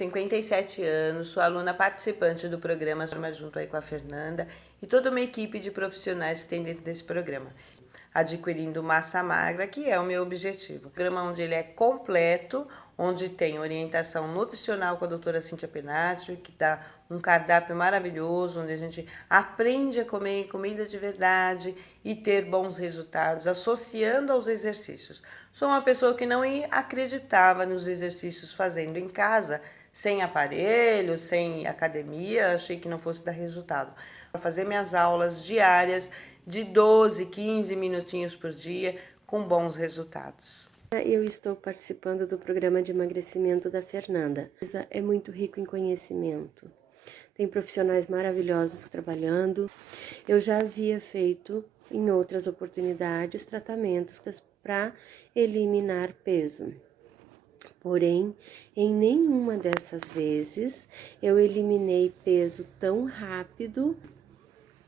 57 anos, sou aluna participante do programa junto aí com a Fernanda e toda uma equipe de profissionais que tem dentro desse programa, adquirindo massa magra, que é o meu objetivo. Um programa onde ele é completo, onde tem orientação nutricional com a doutora Cíntia Penati, que dá um cardápio maravilhoso, onde a gente aprende a comer comida de verdade e ter bons resultados, associando aos exercícios. Sou uma pessoa que não acreditava nos exercícios fazendo em casa, sem aparelho, sem academia, achei que não fosse dar resultado. Para fazer minhas aulas diárias de 12, 15 minutinhos por dia, com bons resultados. Eu estou participando do programa de emagrecimento da Fernanda. É muito rico em conhecimento. Tem profissionais maravilhosos trabalhando. Eu já havia feito, em outras oportunidades, tratamentos para eliminar peso. Porém, em nenhuma dessas vezes eu eliminei peso tão rápido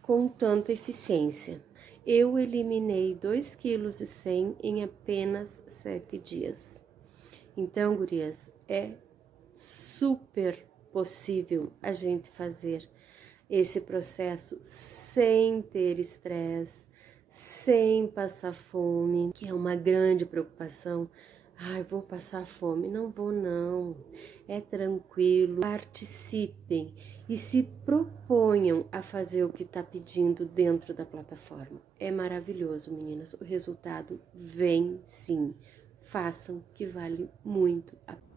com tanta eficiência. Eu eliminei 2,1 kg em apenas 7 dias. Então, gurias, é super possível a gente fazer esse processo sem ter estresse, sem passar fome, que é uma grande preocupação. Ai, vou passar fome. Não vou, não. É tranquilo. Participem e se proponham a fazer o que está pedindo dentro da plataforma. É maravilhoso, meninas. O resultado vem sim. Façam, que vale muito a pena.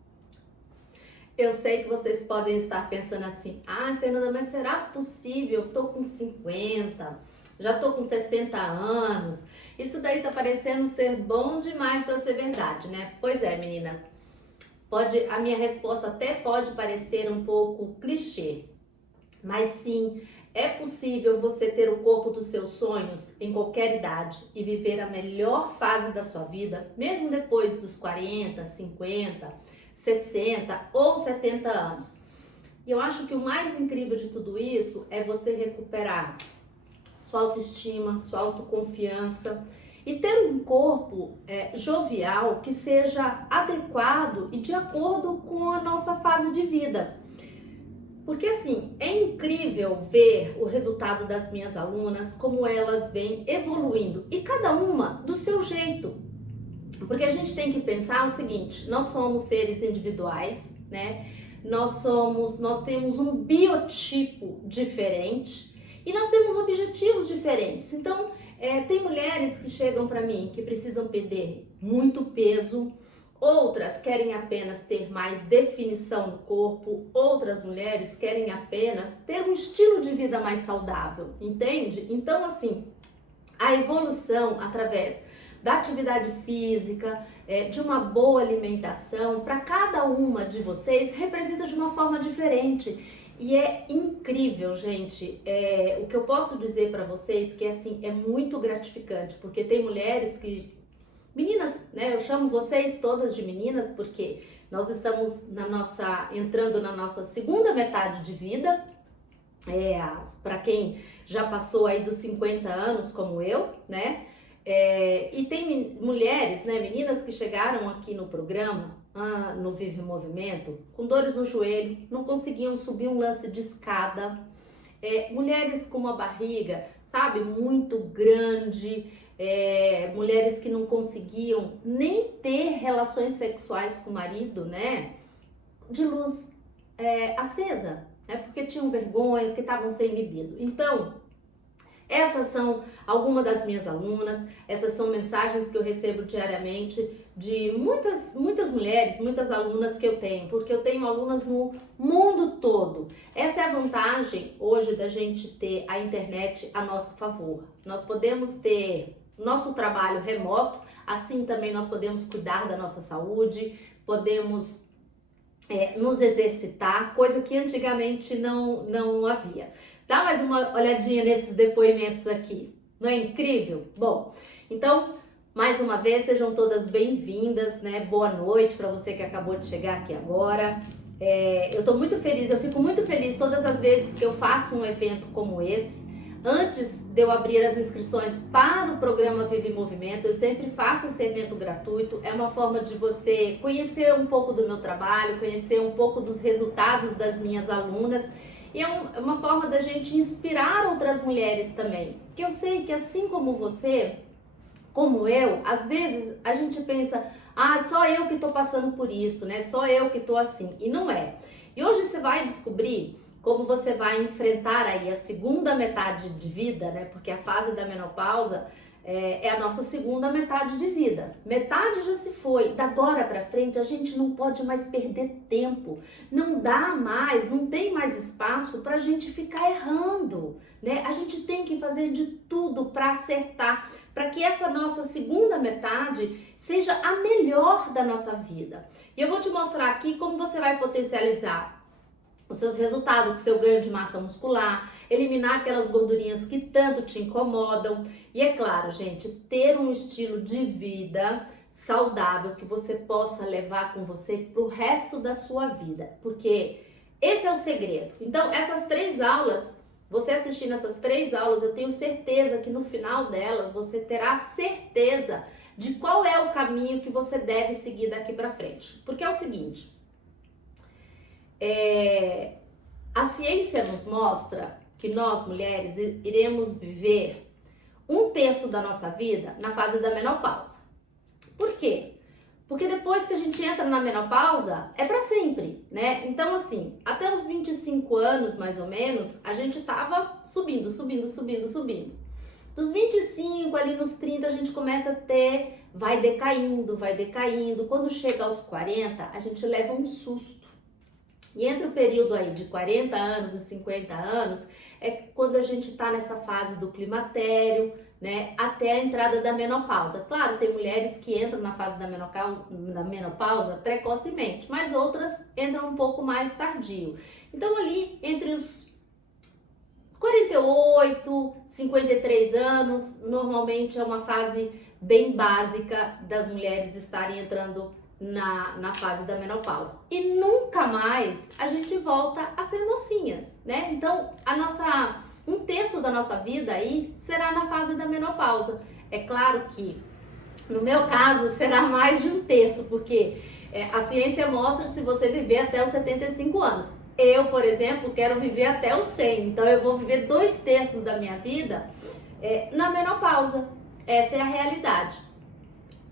Eu sei que vocês podem estar pensando assim, Fernanda, mas será possível? Eu tô com 50, já tô com 60 anos, isso daí tá parecendo ser bom demais para ser verdade, né? Pois é, meninas, a minha resposta até pode parecer um pouco clichê, mas sim, é possível você ter o corpo dos seus sonhos em qualquer idade e viver a melhor fase da sua vida, mesmo depois dos 40, 50, 60 ou 70 anos. E eu acho que o mais incrível de tudo isso é você recuperar sua autoestima, sua autoconfiança e ter um corpo jovial que seja adequado e de acordo com a nossa fase de vida. Porque assim, é incrível ver o resultado das minhas alunas, como elas vêm evoluindo e cada uma do seu jeito. Porque a gente tem que pensar o seguinte, nós somos seres individuais, né? Nós temos um biotipo diferente e nós temos objetivos diferentes. Então, tem mulheres que chegam para mim que precisam perder muito peso, outras querem apenas ter mais definição no corpo, outras mulheres querem apenas ter um estilo de vida mais saudável, entende? Então, assim, a evolução através da atividade física, de uma boa alimentação, para cada uma de vocês representa de uma forma diferente. E é incrível, gente, o que eu posso dizer para vocês que assim, é muito gratificante, porque tem mulheres que, meninas, né, eu chamo vocês todas de meninas porque nós estamos entrando na nossa segunda metade de vida, para quem já passou aí dos 50 anos como eu, né? E tem mulheres, né, meninas que chegaram aqui no programa, no Vive Movimento, com dores no joelho, não conseguiam subir um lance de escada, mulheres com uma barriga, sabe, muito grande, mulheres que não conseguiam nem ter relações sexuais com o marido, né, de luz acesa, né, porque tinham vergonha, porque estavam sem libido. Então, essas são algumas das minhas alunas, essas são mensagens que eu recebo diariamente de muitas mulheres, muitas alunas que eu tenho, porque eu tenho alunas no mundo todo. Essa é a vantagem hoje da gente ter a internet a nosso favor. Nós podemos ter nosso trabalho remoto, assim também nós podemos cuidar da nossa saúde, podemos nos exercitar, coisa que antigamente não havia. Dá mais uma olhadinha nesses depoimentos aqui, não é incrível? Bom, então, mais uma vez, sejam todas bem-vindas, né? Boa noite para você que acabou de chegar aqui agora. Eu tô muito feliz, eu fico muito feliz todas as vezes que eu faço um evento como esse, Antes de eu abrir as inscrições para o programa Vive Movimento, eu sempre faço esse evento gratuito. É uma forma de você conhecer um pouco do meu trabalho, conhecer um pouco dos resultados das minhas alunas. E é uma forma da gente inspirar outras mulheres também. Porque eu sei que assim como você, como eu, às vezes a gente pensa, só eu que tô passando por isso, né? Só eu que tô assim. E não é. E hoje você vai descobrir como você vai enfrentar aí a segunda metade de vida, né? Porque a fase da menopausa é a nossa segunda metade de vida. Metade já se foi. Da agora pra frente a gente não pode mais perder tempo. Não dá mais, não tem mais espaço pra gente ficar errando, né? A gente tem que fazer de tudo pra acertar, para que essa nossa segunda metade seja a melhor da nossa vida. E eu vou te mostrar aqui como você vai potencializar os seus resultados, o seu ganho de massa muscular, eliminar aquelas gordurinhas que tanto te incomodam. E é claro, gente, ter um estilo de vida saudável que você possa levar com você pro resto da sua vida, porque esse é o segredo. Então, essas 3 aulas, você assistindo essas 3 aulas, eu tenho certeza que no final delas você terá certeza de qual é o caminho que você deve seguir daqui para frente. Porque é o seguinte, a ciência nos mostra que nós mulheres iremos viver 1/3 da nossa vida na fase da menopausa. Por quê? Porque depois que a gente entra na menopausa, é para sempre, né? Então, assim, até os 25 anos, mais ou menos, a gente tava subindo. Dos 25, ali nos 30, a gente começa a ter, vai decaindo. Quando chega aos 40, a gente leva um susto. E entre o período aí de 40 anos e 50 anos, é quando a gente tá nessa fase do climatério, né, até a entrada da menopausa. Claro, tem mulheres que entram na fase da menopausa precocemente, mas outras entram um pouco mais tardio. Então ali entre os 48, 53 anos, normalmente é uma fase bem básica das mulheres estarem entrando na fase da menopausa. E nunca mais a gente volta a ser mocinhas, né? Então, 1/3 da nossa vida aí será na fase da menopausa. É claro que, no meu caso, será mais de 1/3, porque a ciência mostra se você viver até os 75 anos. Eu, por exemplo, quero viver até os 100, então eu vou viver 2/3 da minha vida na menopausa. Essa é a realidade.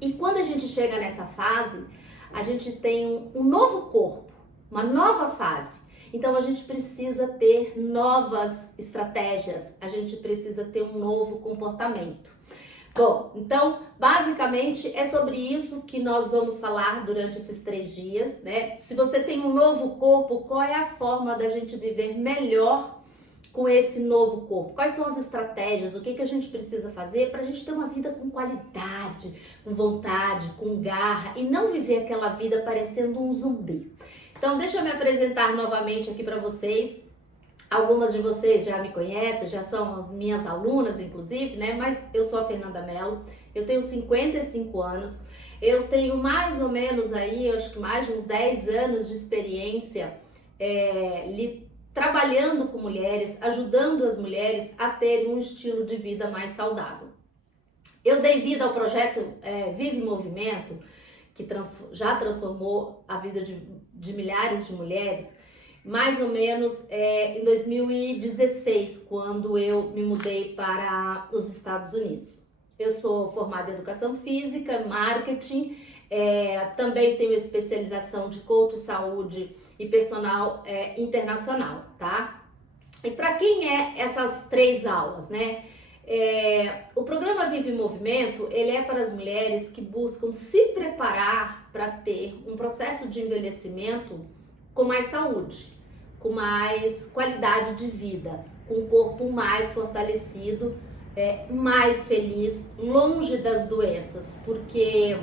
E quando a gente chega nessa fase, a gente tem um novo corpo, uma nova fase. Então a gente precisa ter novas estratégias, a gente precisa ter um novo comportamento. Bom, então basicamente é sobre isso que nós vamos falar durante esses 3 dias, né? Se você tem um novo corpo, qual é a forma da gente viver melhor com esse novo corpo? Quais são as estratégias? O que a gente precisa fazer para a gente ter uma vida com qualidade, com vontade, com garra e não viver aquela vida parecendo um zumbi? Então, deixa eu me apresentar novamente aqui para vocês. Algumas de vocês já me conhecem, já são minhas alunas, inclusive, né? Mas eu sou a Fernanda Mello, eu tenho 55 anos, eu tenho mais ou menos aí, eu acho que mais de uns 10 anos de experiência trabalhando com mulheres, ajudando as mulheres a terem um estilo de vida mais saudável. Eu dei vida ao projeto Vive Movimento, que já transformou a vida de milhares de mulheres, mais ou menos em 2016, quando eu me mudei para os Estados Unidos. Eu sou formada em Educação Física, Marketing, também tenho especialização de coach, saúde e personal internacional, tá? E para quem essas 3 aulas, né? O programa Vive Movimento, ele é para as mulheres que buscam se preparar para ter um processo de envelhecimento com mais saúde, com mais qualidade de vida, com um corpo mais fortalecido, mais feliz, longe das doenças, porque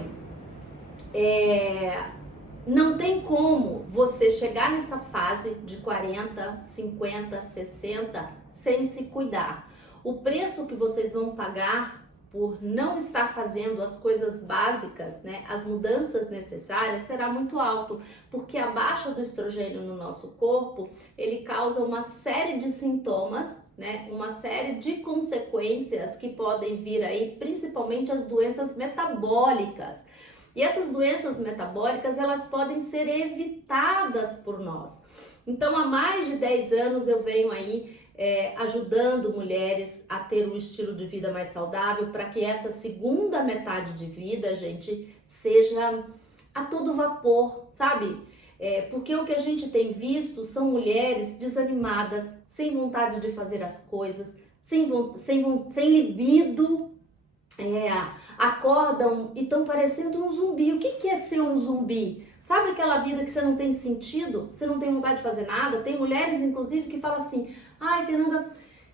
não tem como você chegar nessa fase de 40, 50, 60 sem se cuidar. O preço que vocês vão pagar por não estar fazendo as coisas básicas, né, as mudanças necessárias, será muito alto, porque a baixa do estrogênio no nosso corpo, ele causa uma série de sintomas, né, uma série de consequências que podem vir aí, principalmente as doenças metabólicas. E essas doenças metabólicas, elas podem ser evitadas por nós. Então, há mais de 10 anos eu venho aí ajudando mulheres a ter um estilo de vida mais saudável para que essa segunda metade de vida, gente, seja a todo vapor, sabe? Porque o que a gente tem visto são mulheres desanimadas, sem vontade de fazer as coisas, sem libido, acordam e estão parecendo um zumbi. O que é ser um zumbi? Sabe aquela vida que você não tem sentido? Você não tem vontade de fazer nada? Tem mulheres, inclusive, que falam assim: ai, Fernanda,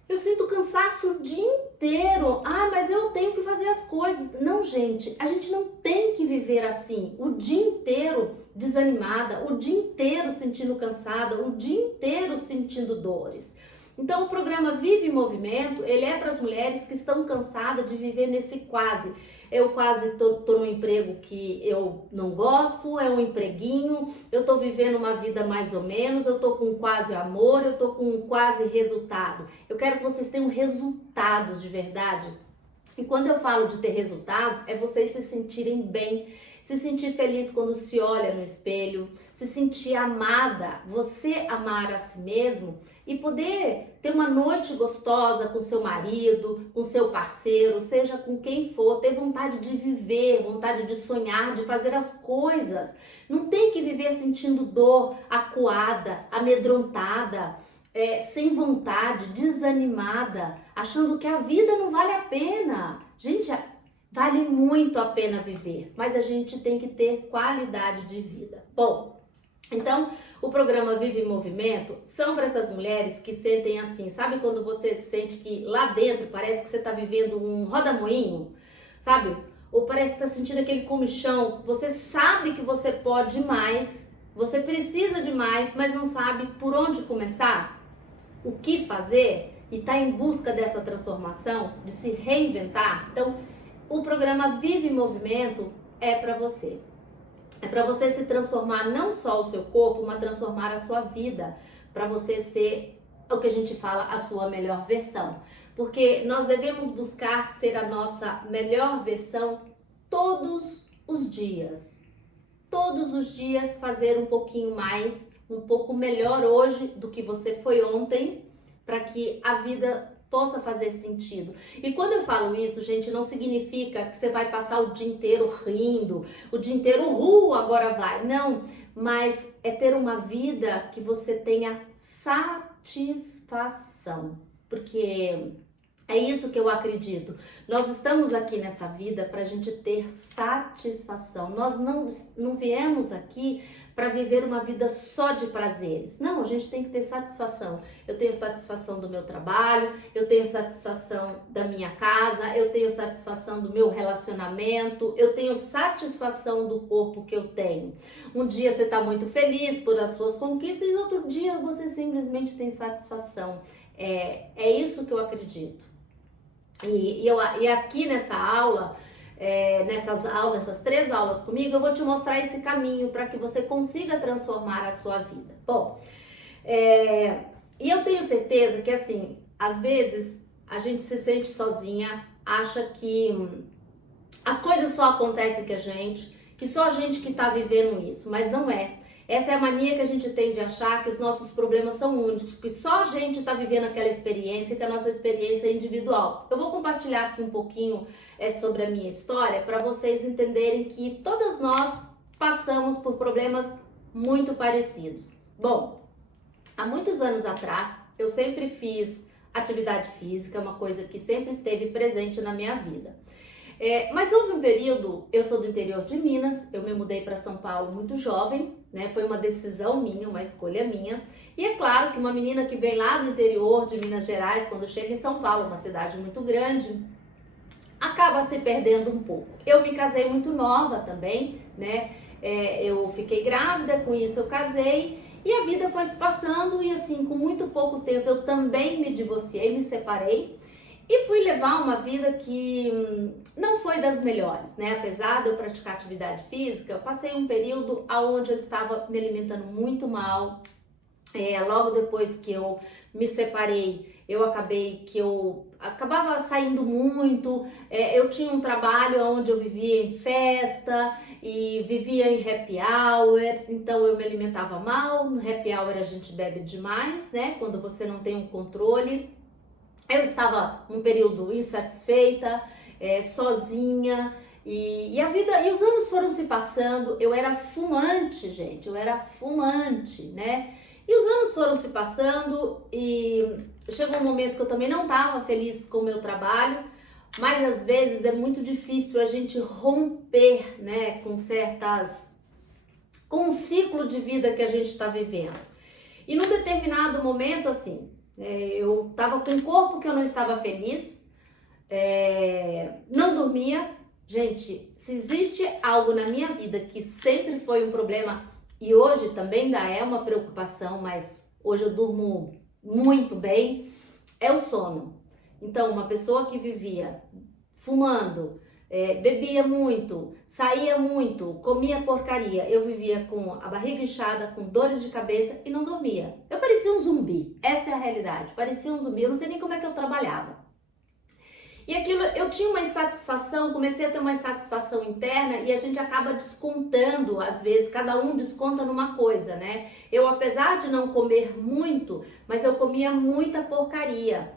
eu sinto cansaço o dia inteiro. Ah, mas eu tenho que fazer as coisas. Não, gente, a gente não tem que viver assim, o dia inteiro desanimada, o dia inteiro sentindo cansada, o dia inteiro sentindo dores. Então, o programa Vive em Movimento, ele é para as mulheres que estão cansadas de viver nesse quase. Eu quase tô num emprego que eu não gosto, é um empreguinho, eu tô vivendo uma vida mais ou menos, eu tô com quase amor, eu tô com quase resultado. Eu quero que vocês tenham resultados de verdade. E quando eu falo de ter resultados, é vocês se sentirem bem, se sentir feliz quando se olha no espelho, se sentir amada, você amar a si mesmo e poder ter uma noite gostosa com seu marido, com seu parceiro, seja com quem for, ter vontade de viver, vontade de sonhar, de fazer as coisas. Não tem que viver sentindo dor, acuada, amedrontada, sem vontade, desanimada, achando que a vida não vale a pena. Gente, vale muito a pena viver, mas a gente tem que ter qualidade de vida. Bom, então o programa Vive em Movimento são para essas mulheres que sentem assim, sabe quando você sente que lá dentro parece que você está vivendo um rodamoinho, sabe? Ou parece que está sentindo aquele comichão, você sabe que você pode mais, você precisa de mais, mas não sabe por onde começar? O que fazer e está em busca dessa transformação, de se reinventar. Então, o programa Vive em Movimento é para você. É para você se transformar não só o seu corpo, mas transformar a sua vida, para você ser o que a gente fala, a sua melhor versão. Porque nós devemos buscar ser a nossa melhor versão todos os dias. Todos os dias fazer um pouquinho mais, um pouco melhor hoje do que você foi ontem, para que a vida possa fazer sentido. E quando eu falo isso, gente, não significa que você vai passar o dia inteiro rindo, o dia inteiro, agora vai. Não, mas é ter uma vida que você tenha satisfação, porque é isso que eu acredito. Nós estamos aqui nessa vida para a gente ter satisfação. Nós não viemos aqui para viver uma vida só de prazeres. Não, a gente tem que ter satisfação. Eu tenho satisfação do meu trabalho, eu tenho satisfação da minha casa, eu tenho satisfação do meu relacionamento, eu tenho satisfação do corpo que eu tenho. Um dia você está muito feliz por as suas conquistas e outro dia você simplesmente tem satisfação. É isso que eu acredito. E aqui nessa aula, nessas 3 aulas comigo, eu vou te mostrar esse caminho para que você consiga transformar a sua vida. Bom, e eu tenho certeza que assim, às vezes a gente se sente sozinha, acha que as coisas só acontecem com a gente, que só a gente que está vivendo isso, mas não é. Essa é a mania que a gente tem de achar que os nossos problemas são únicos, que só a gente está vivendo aquela experiência e que a nossa experiência é individual. Eu vou compartilhar aqui um pouquinho sobre a minha história para vocês entenderem que todas nós passamos por problemas muito parecidos. Bom, há muitos anos atrás eu sempre fiz atividade física, uma coisa que sempre esteve presente na minha vida. Mas houve um período, eu sou do interior de Minas, eu me mudei para São Paulo muito jovem, né? Foi uma decisão minha, uma escolha minha. E é claro que uma menina que vem lá do interior de Minas Gerais, quando chega em São Paulo, uma cidade muito grande, acaba se perdendo um pouco. Eu me casei muito nova também, né? Eu fiquei grávida, com isso eu casei e a vida foi se passando e assim, com muito pouco tempo eu também me divorciei, me separei. E fui levar uma vida que não foi das melhores, né? Apesar de eu praticar atividade física, eu passei um período onde eu estava me alimentando muito mal. Logo depois que eu me separei, eu acabava saindo muito. Eu tinha um trabalho onde eu vivia em festa e vivia em happy hour, então eu me alimentava mal. No happy hour a gente bebe demais, né? Quando você não tem um controle. Eu estava num período insatisfeita, sozinha, e a vida, e os anos foram se passando. Eu era fumante, gente, eu era fumante, né? E os anos foram se passando e chegou um momento que eu também não estava feliz com o meu trabalho, mas às vezes é muito difícil a gente romper, né, com um ciclo de vida que a gente está vivendo. E num determinado momento, assim, eu estava com um corpo que eu não estava feliz, não dormia. Gente, se existe algo na minha vida que sempre foi um problema e hoje também ainda é uma preocupação, mas hoje eu durmo muito bem, é o sono. Então, uma pessoa que vivia fumando, bebia muito, saía muito, comia porcaria, eu vivia com a barriga inchada, com dores de cabeça e não dormia. Eu parecia um zumbi, essa é a realidade, parecia um zumbi, eu não sei nem como é que eu trabalhava. E aquilo, eu tinha uma insatisfação, comecei a ter uma insatisfação interna e a gente acaba descontando, às vezes, cada um desconta numa coisa, né? Eu, apesar de não comer muito, mas eu comia muita porcaria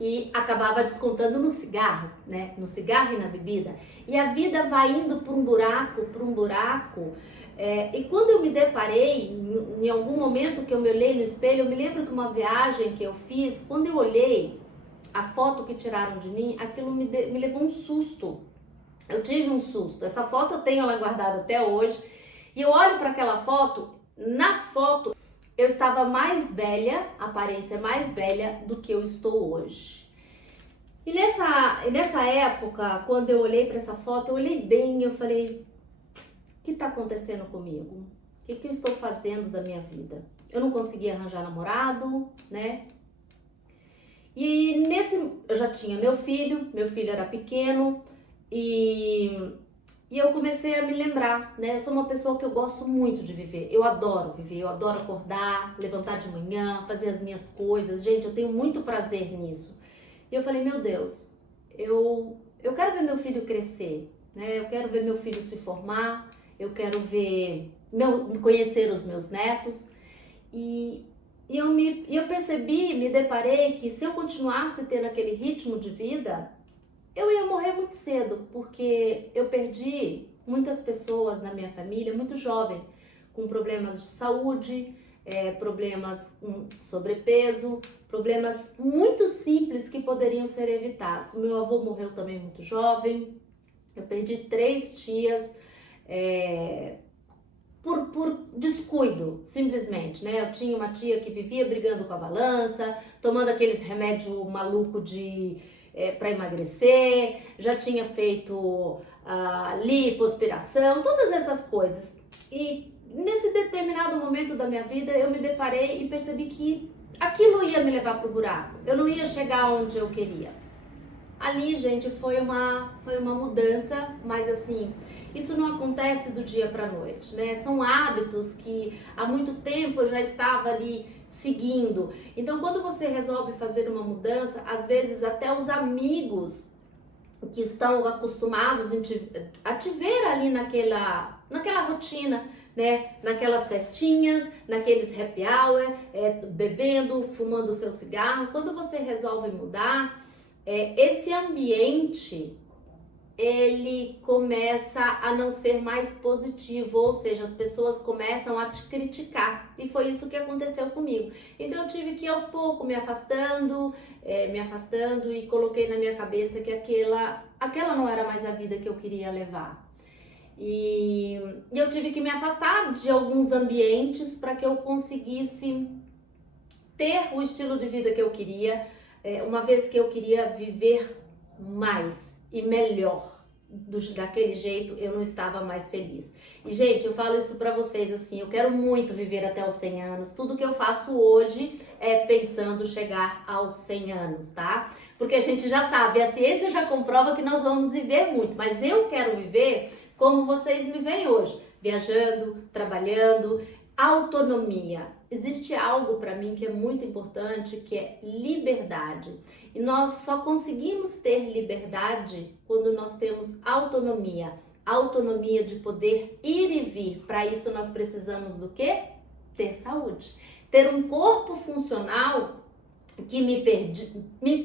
e acabava descontando no cigarro, né? No cigarro e na bebida. E a vida vai indo para um buraco. E quando eu me deparei, em algum momento que eu me olhei no espelho, eu me lembro que uma viagem que eu fiz, quando eu olhei a foto que tiraram de mim, aquilo me levou um susto. Eu tive um susto. Essa foto eu tenho ela guardada até hoje. E eu olho para aquela foto, na foto eu estava mais velha, a aparência mais velha do que eu estou hoje. E nessa época, quando eu olhei para essa foto, eu olhei bem e eu falei, o que está acontecendo comigo? O que eu estou fazendo da minha vida? Eu não conseguia arranjar namorado, né? E eu já tinha meu filho era pequeno e eu comecei a me lembrar, né? Eu sou uma pessoa que eu gosto muito de viver, eu adoro viver, eu adoro acordar, levantar de manhã, fazer as minhas coisas, gente, eu tenho muito prazer nisso. E eu falei, meu Deus, eu quero ver meu filho crescer, né? Eu quero ver meu filho se formar, eu quero conhecer os meus netos e eu percebi, me deparei que se eu continuasse tendo aquele ritmo de vida, eu ia morrer muito cedo, porque eu perdi muitas pessoas na minha família, muito jovem, com problemas de saúde, problemas com sobrepeso, problemas muito simples que poderiam ser evitados. O meu avô morreu também muito jovem, eu perdi 3 tias, por descuido, simplesmente, né? Eu tinha uma tia que vivia brigando com a balança, tomando aqueles remédios maluco para emagrecer, já tinha feito lipoaspiração, todas essas coisas. E nesse determinado momento da minha vida, eu me deparei e percebi que aquilo ia me levar pro buraco. Eu não ia chegar onde eu queria. Ali, gente, foi uma mudança, mas assim, isso não acontece do dia para a noite, né? São hábitos que há muito tempo eu já estava ali seguindo. Então, quando você resolve fazer uma mudança, às vezes até os amigos que estão acostumados a te ver ali naquela rotina, né? Naquelas festinhas, naqueles happy hour, bebendo, fumando o seu cigarro. Quando você resolve mudar, esse ambiente ele começa a não ser mais positivo, ou seja, as pessoas começam a te criticar, e foi isso que aconteceu comigo. Então eu tive que ir aos poucos me afastando e coloquei na minha cabeça que aquela não era mais a vida que eu queria levar. E eu tive que me afastar de alguns ambientes para que eu conseguisse ter o estilo de vida que eu queria, uma vez que eu queria viver mais e melhor, daquele jeito, eu não estava mais feliz. E, gente, eu falo isso pra vocês assim, eu quero muito viver até os 100 anos. Tudo que eu faço hoje é pensando chegar aos 100 anos, tá? Porque a gente já sabe, a ciência já comprova que nós vamos viver muito, mas eu quero viver como vocês me veem hoje, viajando, trabalhando, autonomia. Existe algo para mim que é muito importante, que é liberdade. E nós só conseguimos ter liberdade quando nós temos autonomia. Autonomia de poder ir e vir. Para isso nós precisamos do quê? Ter saúde. Ter um corpo funcional que me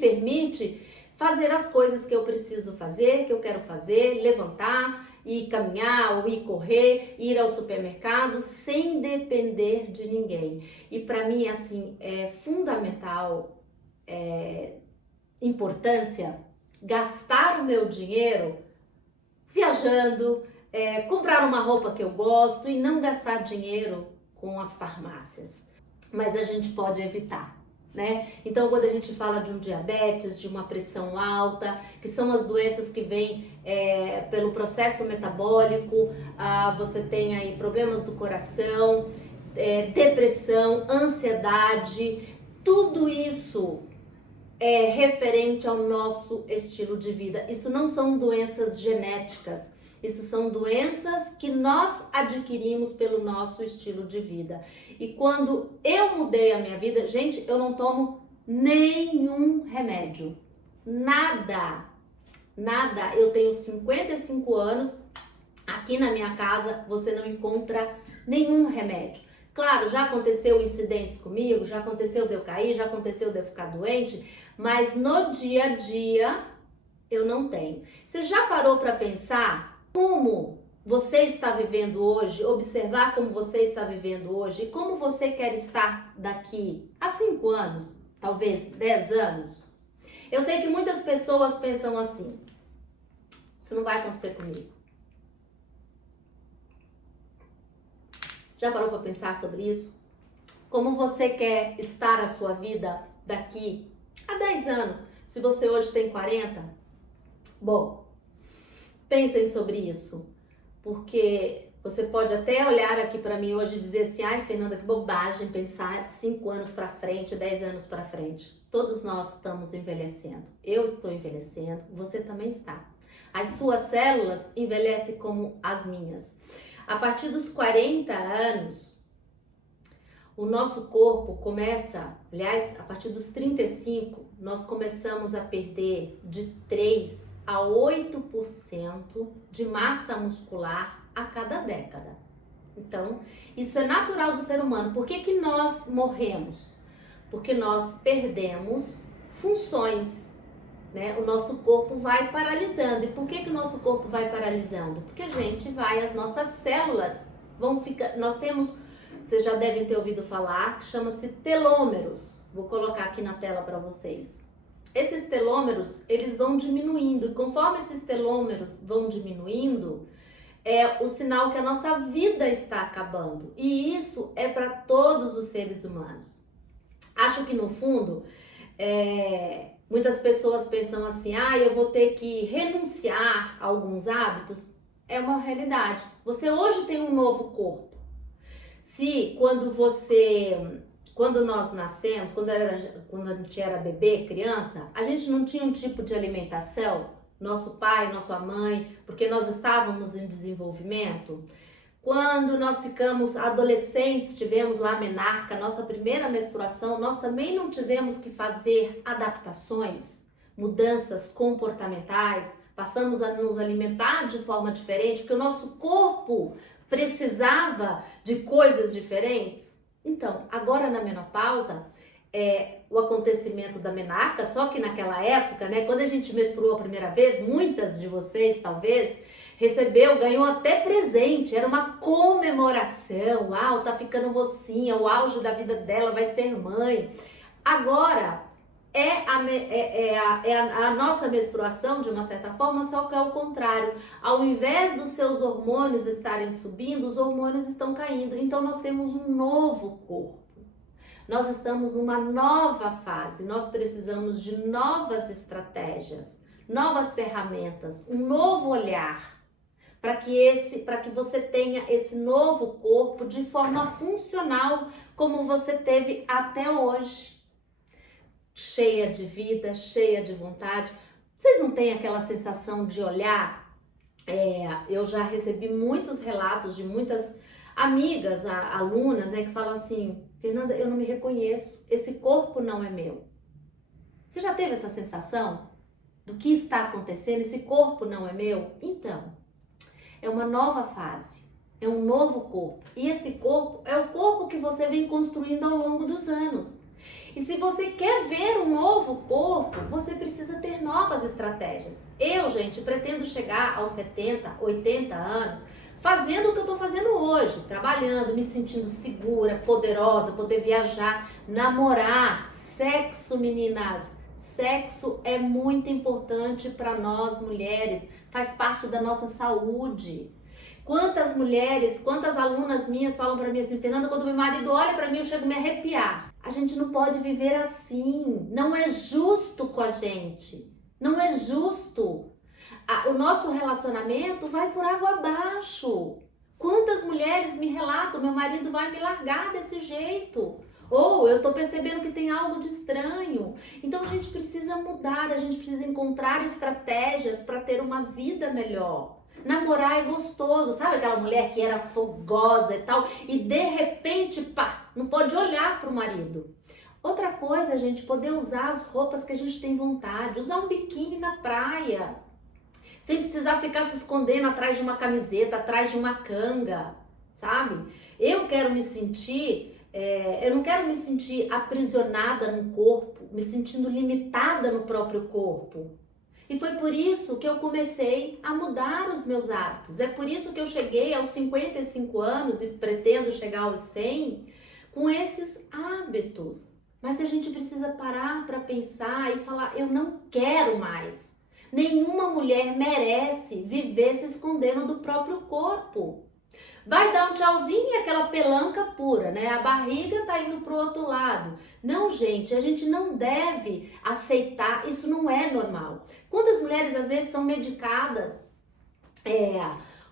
permite fazer as coisas que eu preciso fazer, que eu quero fazer, levantar, ir caminhar ou ir correr, ir ao supermercado sem depender de ninguém. E para mim, assim, é fundamental, importância, gastar o meu dinheiro viajando, comprar uma roupa que eu gosto e não gastar dinheiro com as farmácias. Mas a gente pode evitar, né? Então, quando a gente fala de um diabetes, de uma pressão alta, que são as doenças que vêm pelo processo metabólico, você tem aí problemas do coração, depressão, ansiedade, tudo isso é referente ao nosso estilo de vida. Isso não são doenças genéticas, isso são doenças que nós adquirimos pelo nosso estilo de vida. E quando eu mudei a minha vida, gente, eu não tomo nenhum remédio. Nada. Eu tenho 55 anos. Aqui na minha casa você não encontra nenhum remédio. Claro, já aconteceu incidentes comigo, já aconteceu de eu cair, já aconteceu de eu ficar doente, mas no dia a dia eu não tenho. Você já parou para pensar como você está vivendo hoje, observar como você está vivendo hoje e como você quer estar daqui a 5 anos, talvez 10 anos? Eu sei que muitas pessoas pensam assim, isso não vai acontecer comigo. Já parou para pensar sobre isso? Como você quer estar a sua vida daqui a 10 anos? Se você hoje tem 40? Bom, pensem sobre isso. Porque você pode até olhar aqui para mim hoje e dizer assim, ai Fernanda, que bobagem pensar 5 anos para frente, 10 anos para frente. Todos nós estamos envelhecendo. Eu estou envelhecendo, você também está. As suas células envelhecem como as minhas. A partir dos 40 anos, o nosso corpo começa, aliás, a partir dos 35, nós começamos a perder de 3 a 8% de massa muscular a cada década. Então, isso é natural do ser humano. Por que que nós morremos? Porque nós perdemos funções, né? O nosso corpo vai paralisando. E por que que o nosso corpo vai paralisando? Porque a gente vai, as nossas células vão ficar, nós temos, vocês já devem ter ouvido falar, que chama-se telômeros. Vou colocar aqui na tela para vocês. Esses telômeros, eles vão diminuindo, e conforme esses telômeros vão diminuindo, é o sinal que a nossa vida está acabando. E isso é para todos os seres humanos. Acho que no fundo, muitas pessoas pensam assim, eu vou ter que renunciar a alguns hábitos. É uma realidade. Você hoje tem um novo corpo. Se quando nós nascemos, quando a gente era bebê, criança, a gente não tinha um tipo de alimentação, nosso pai, nossa mãe, porque nós estávamos em desenvolvimento. Quando nós ficamos adolescentes, tivemos lá a menarca, nossa primeira menstruação, nós também não tivemos que fazer adaptações, mudanças comportamentais, passamos a nos alimentar de forma diferente, porque o nosso corpo precisava de coisas diferentes. Então, agora na menopausa, o acontecimento da menarca, só que naquela época, né, quando a gente menstruou a primeira vez, muitas de vocês talvez ganhou até presente, era uma comemoração, uau, tá ficando mocinha, o auge da vida dela, vai ser mãe. Agora, a nossa menstruação, de uma certa forma, só que é o contrário. Ao invés dos seus hormônios estarem subindo, os hormônios estão caindo. Então, nós temos um novo corpo. Nós estamos numa nova fase. Nós precisamos de novas estratégias, novas ferramentas, um novo olhar, para que você tenha esse novo corpo de forma funcional, como você teve até hoje. Cheia de vida, cheia de vontade. Vocês não têm aquela sensação de olhar? Eu já recebi muitos relatos de muitas amigas, alunas, que falam assim: Fernanda, eu não me reconheço, esse corpo não é meu. Você já teve essa sensação do que está acontecendo? Esse corpo não é meu? Então, é uma nova fase, é um novo corpo. E esse corpo é o corpo que você vem construindo ao longo dos anos. E se você quer ver um novo corpo, você precisa ter novas estratégias. Eu, gente, pretendo chegar aos 70, 80 anos fazendo o que eu estou fazendo hoje, trabalhando, me sentindo segura, poderosa, poder viajar, namorar. Sexo, meninas, sexo é muito importante para nós mulheres, faz parte da nossa saúde. Quantas mulheres, quantas alunas minhas falam para mim assim: Fernanda, quando meu marido olha para mim eu chego a me arrepiar. A gente não pode viver assim, não é justo com a gente, não é justo. O nosso relacionamento vai por água abaixo. Quantas mulheres me relatam: meu marido vai me largar desse jeito. Ou eu tô percebendo que tem algo de estranho. Então a gente precisa mudar, a gente precisa encontrar estratégias para ter uma vida melhor. Namorar é gostoso, sabe aquela mulher que era fogosa e tal, e de repente, pá, não pode olhar pro marido. Outra coisa, a gente poder usar as roupas que a gente tem vontade, usar um biquíni na praia, sem precisar ficar se escondendo atrás de uma camiseta, atrás de uma canga, sabe? Eu quero me sentir, eu não quero me sentir aprisionada num corpo, me sentindo limitada no próprio corpo. E foi por isso que eu comecei a mudar os meus hábitos. É por isso que eu cheguei aos 55 anos e pretendo chegar aos 100 com esses hábitos. Mas a gente precisa parar para pensar e falar: eu não quero mais. Nenhuma mulher merece viver se escondendo do próprio corpo. Vai dar um tchauzinho e aquela pelanca pura, né? A barriga tá indo pro outro lado. Não, gente, a gente não deve aceitar, isso não é normal. Quantas mulheres às vezes são medicadas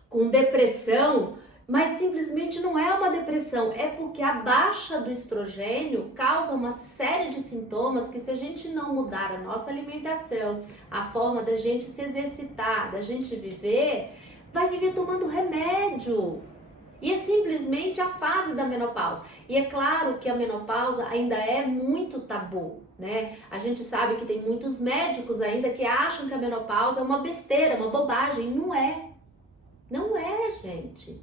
com depressão, mas simplesmente não é uma depressão, é porque a baixa do estrogênio causa uma série de sintomas que, se a gente não mudar a nossa alimentação, a forma da gente se exercitar, da gente viver, vai viver tomando remédio. E é simplesmente a fase da menopausa. E é claro que a menopausa ainda é muito tabu, né? A gente sabe que tem muitos médicos ainda que acham que a menopausa é uma besteira, uma bobagem. Não é. Não é, gente.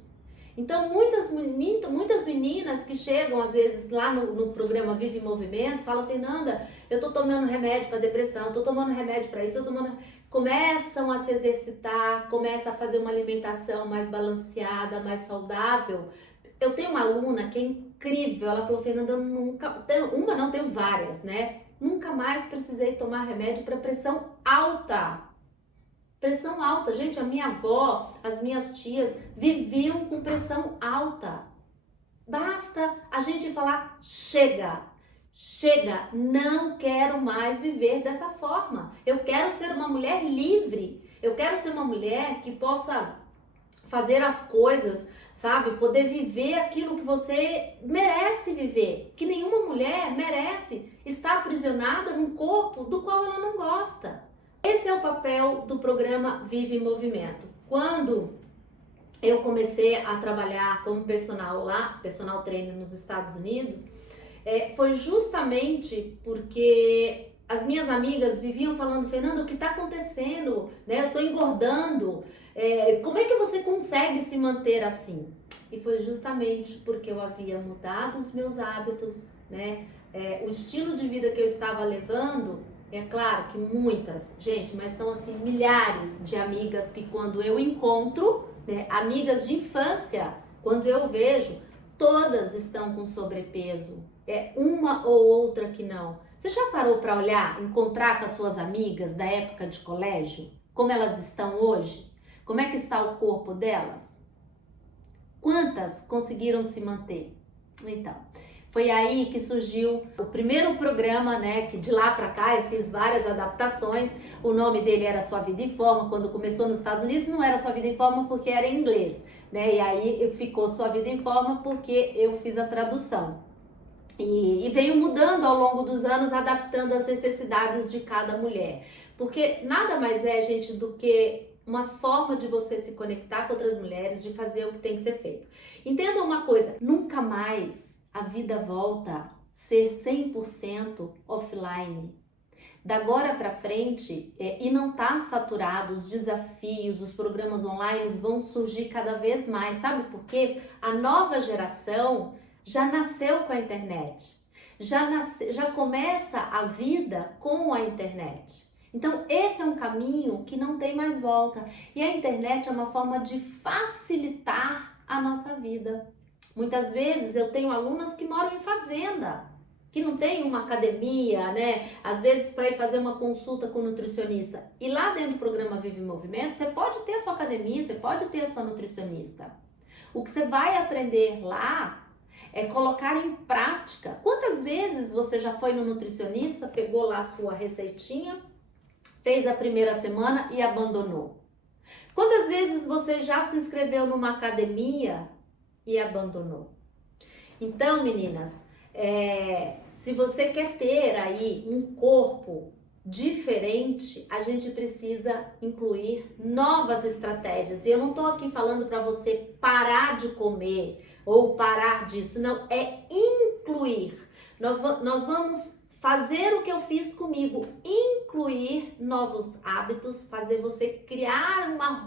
Então, muitas meninas que chegam, às vezes, lá no programa Vive em Movimento, falam: Fernanda, eu tô tomando remédio para depressão, tô tomando remédio para isso, começam a se exercitar, começam a fazer uma alimentação mais balanceada, mais saudável. Eu tenho uma aluna que é incrível, ela falou: Fernanda, eu nunca, tenho várias, né? Nunca mais precisei tomar remédio para pressão alta. Pressão alta, gente, a minha avó, as minhas tias viviam com pressão alta. Basta a gente falar: chega, chega, não quero mais viver dessa forma. Eu quero ser uma mulher livre, eu quero ser uma mulher que possa fazer as coisas, sabe? Poder viver aquilo que você merece viver. Que nenhuma mulher merece estar aprisionada num corpo do qual ela não gosta. Esse é o papel do programa Vive em Movimento. Quando eu comecei a trabalhar como personal trainer nos Estados Unidos, foi justamente porque as minhas amigas viviam falando: Fernanda, o que está acontecendo? Né? Eu estou engordando. Como é que você consegue se manter assim? E foi justamente porque eu havia mudado os meus hábitos, né? O estilo de vida que eu estava levando. É claro que muitas, gente, mas são assim milhares de amigas que, quando eu encontro, né, amigas de infância, quando eu vejo, todas estão com sobrepeso. É uma ou outra que não. Você já parou para olhar, encontrar com as suas amigas da época de colégio? Como elas estão hoje? Como é que está o corpo delas? Quantas conseguiram se manter? Então, Foi aí que surgiu o primeiro programa, né? Que de lá para cá eu fiz várias adaptações. O nome dele era Sua Vida em Forma. Quando começou nos Estados Unidos não era Sua Vida em Forma porque era em inglês, né? E aí ficou Sua Vida em Forma porque eu fiz a tradução. E veio mudando ao longo dos anos, adaptando às necessidades de cada mulher. Porque nada mais é, gente, do que uma forma de você se conectar com outras mulheres, de fazer o que tem que ser feito. Entenda uma coisa, nunca mais a vida volta a ser 100% offline. Da agora para frente, e não tá saturado, os desafios, os programas online vão surgir cada vez mais. Sabe por quê? A nova geração já nasceu com a internet, já começa a vida com a internet. Então esse é um caminho que não tem mais volta, e a internet é uma forma de facilitar a nossa vida. Muitas vezes eu tenho alunas que moram em fazenda, que não tem uma academia, né? Às vezes para ir fazer uma consulta com o nutricionista. E lá dentro do programa Vive em Movimento, você pode ter a sua academia, você pode ter a sua nutricionista. O que você vai aprender lá é colocar em prática. Quantas vezes você já foi no nutricionista, pegou lá a sua receitinha, fez a primeira semana e abandonou? Quantas vezes você já se inscreveu numa academia e abandonou? Então, meninas, se você quer ter aí um corpo diferente, a gente precisa incluir novas estratégias. E eu não tô aqui falando para você parar de comer ou parar disso, não, é incluir. Nós vamos fazer o que eu fiz comigo, incluir novos hábitos, fazer você criar uma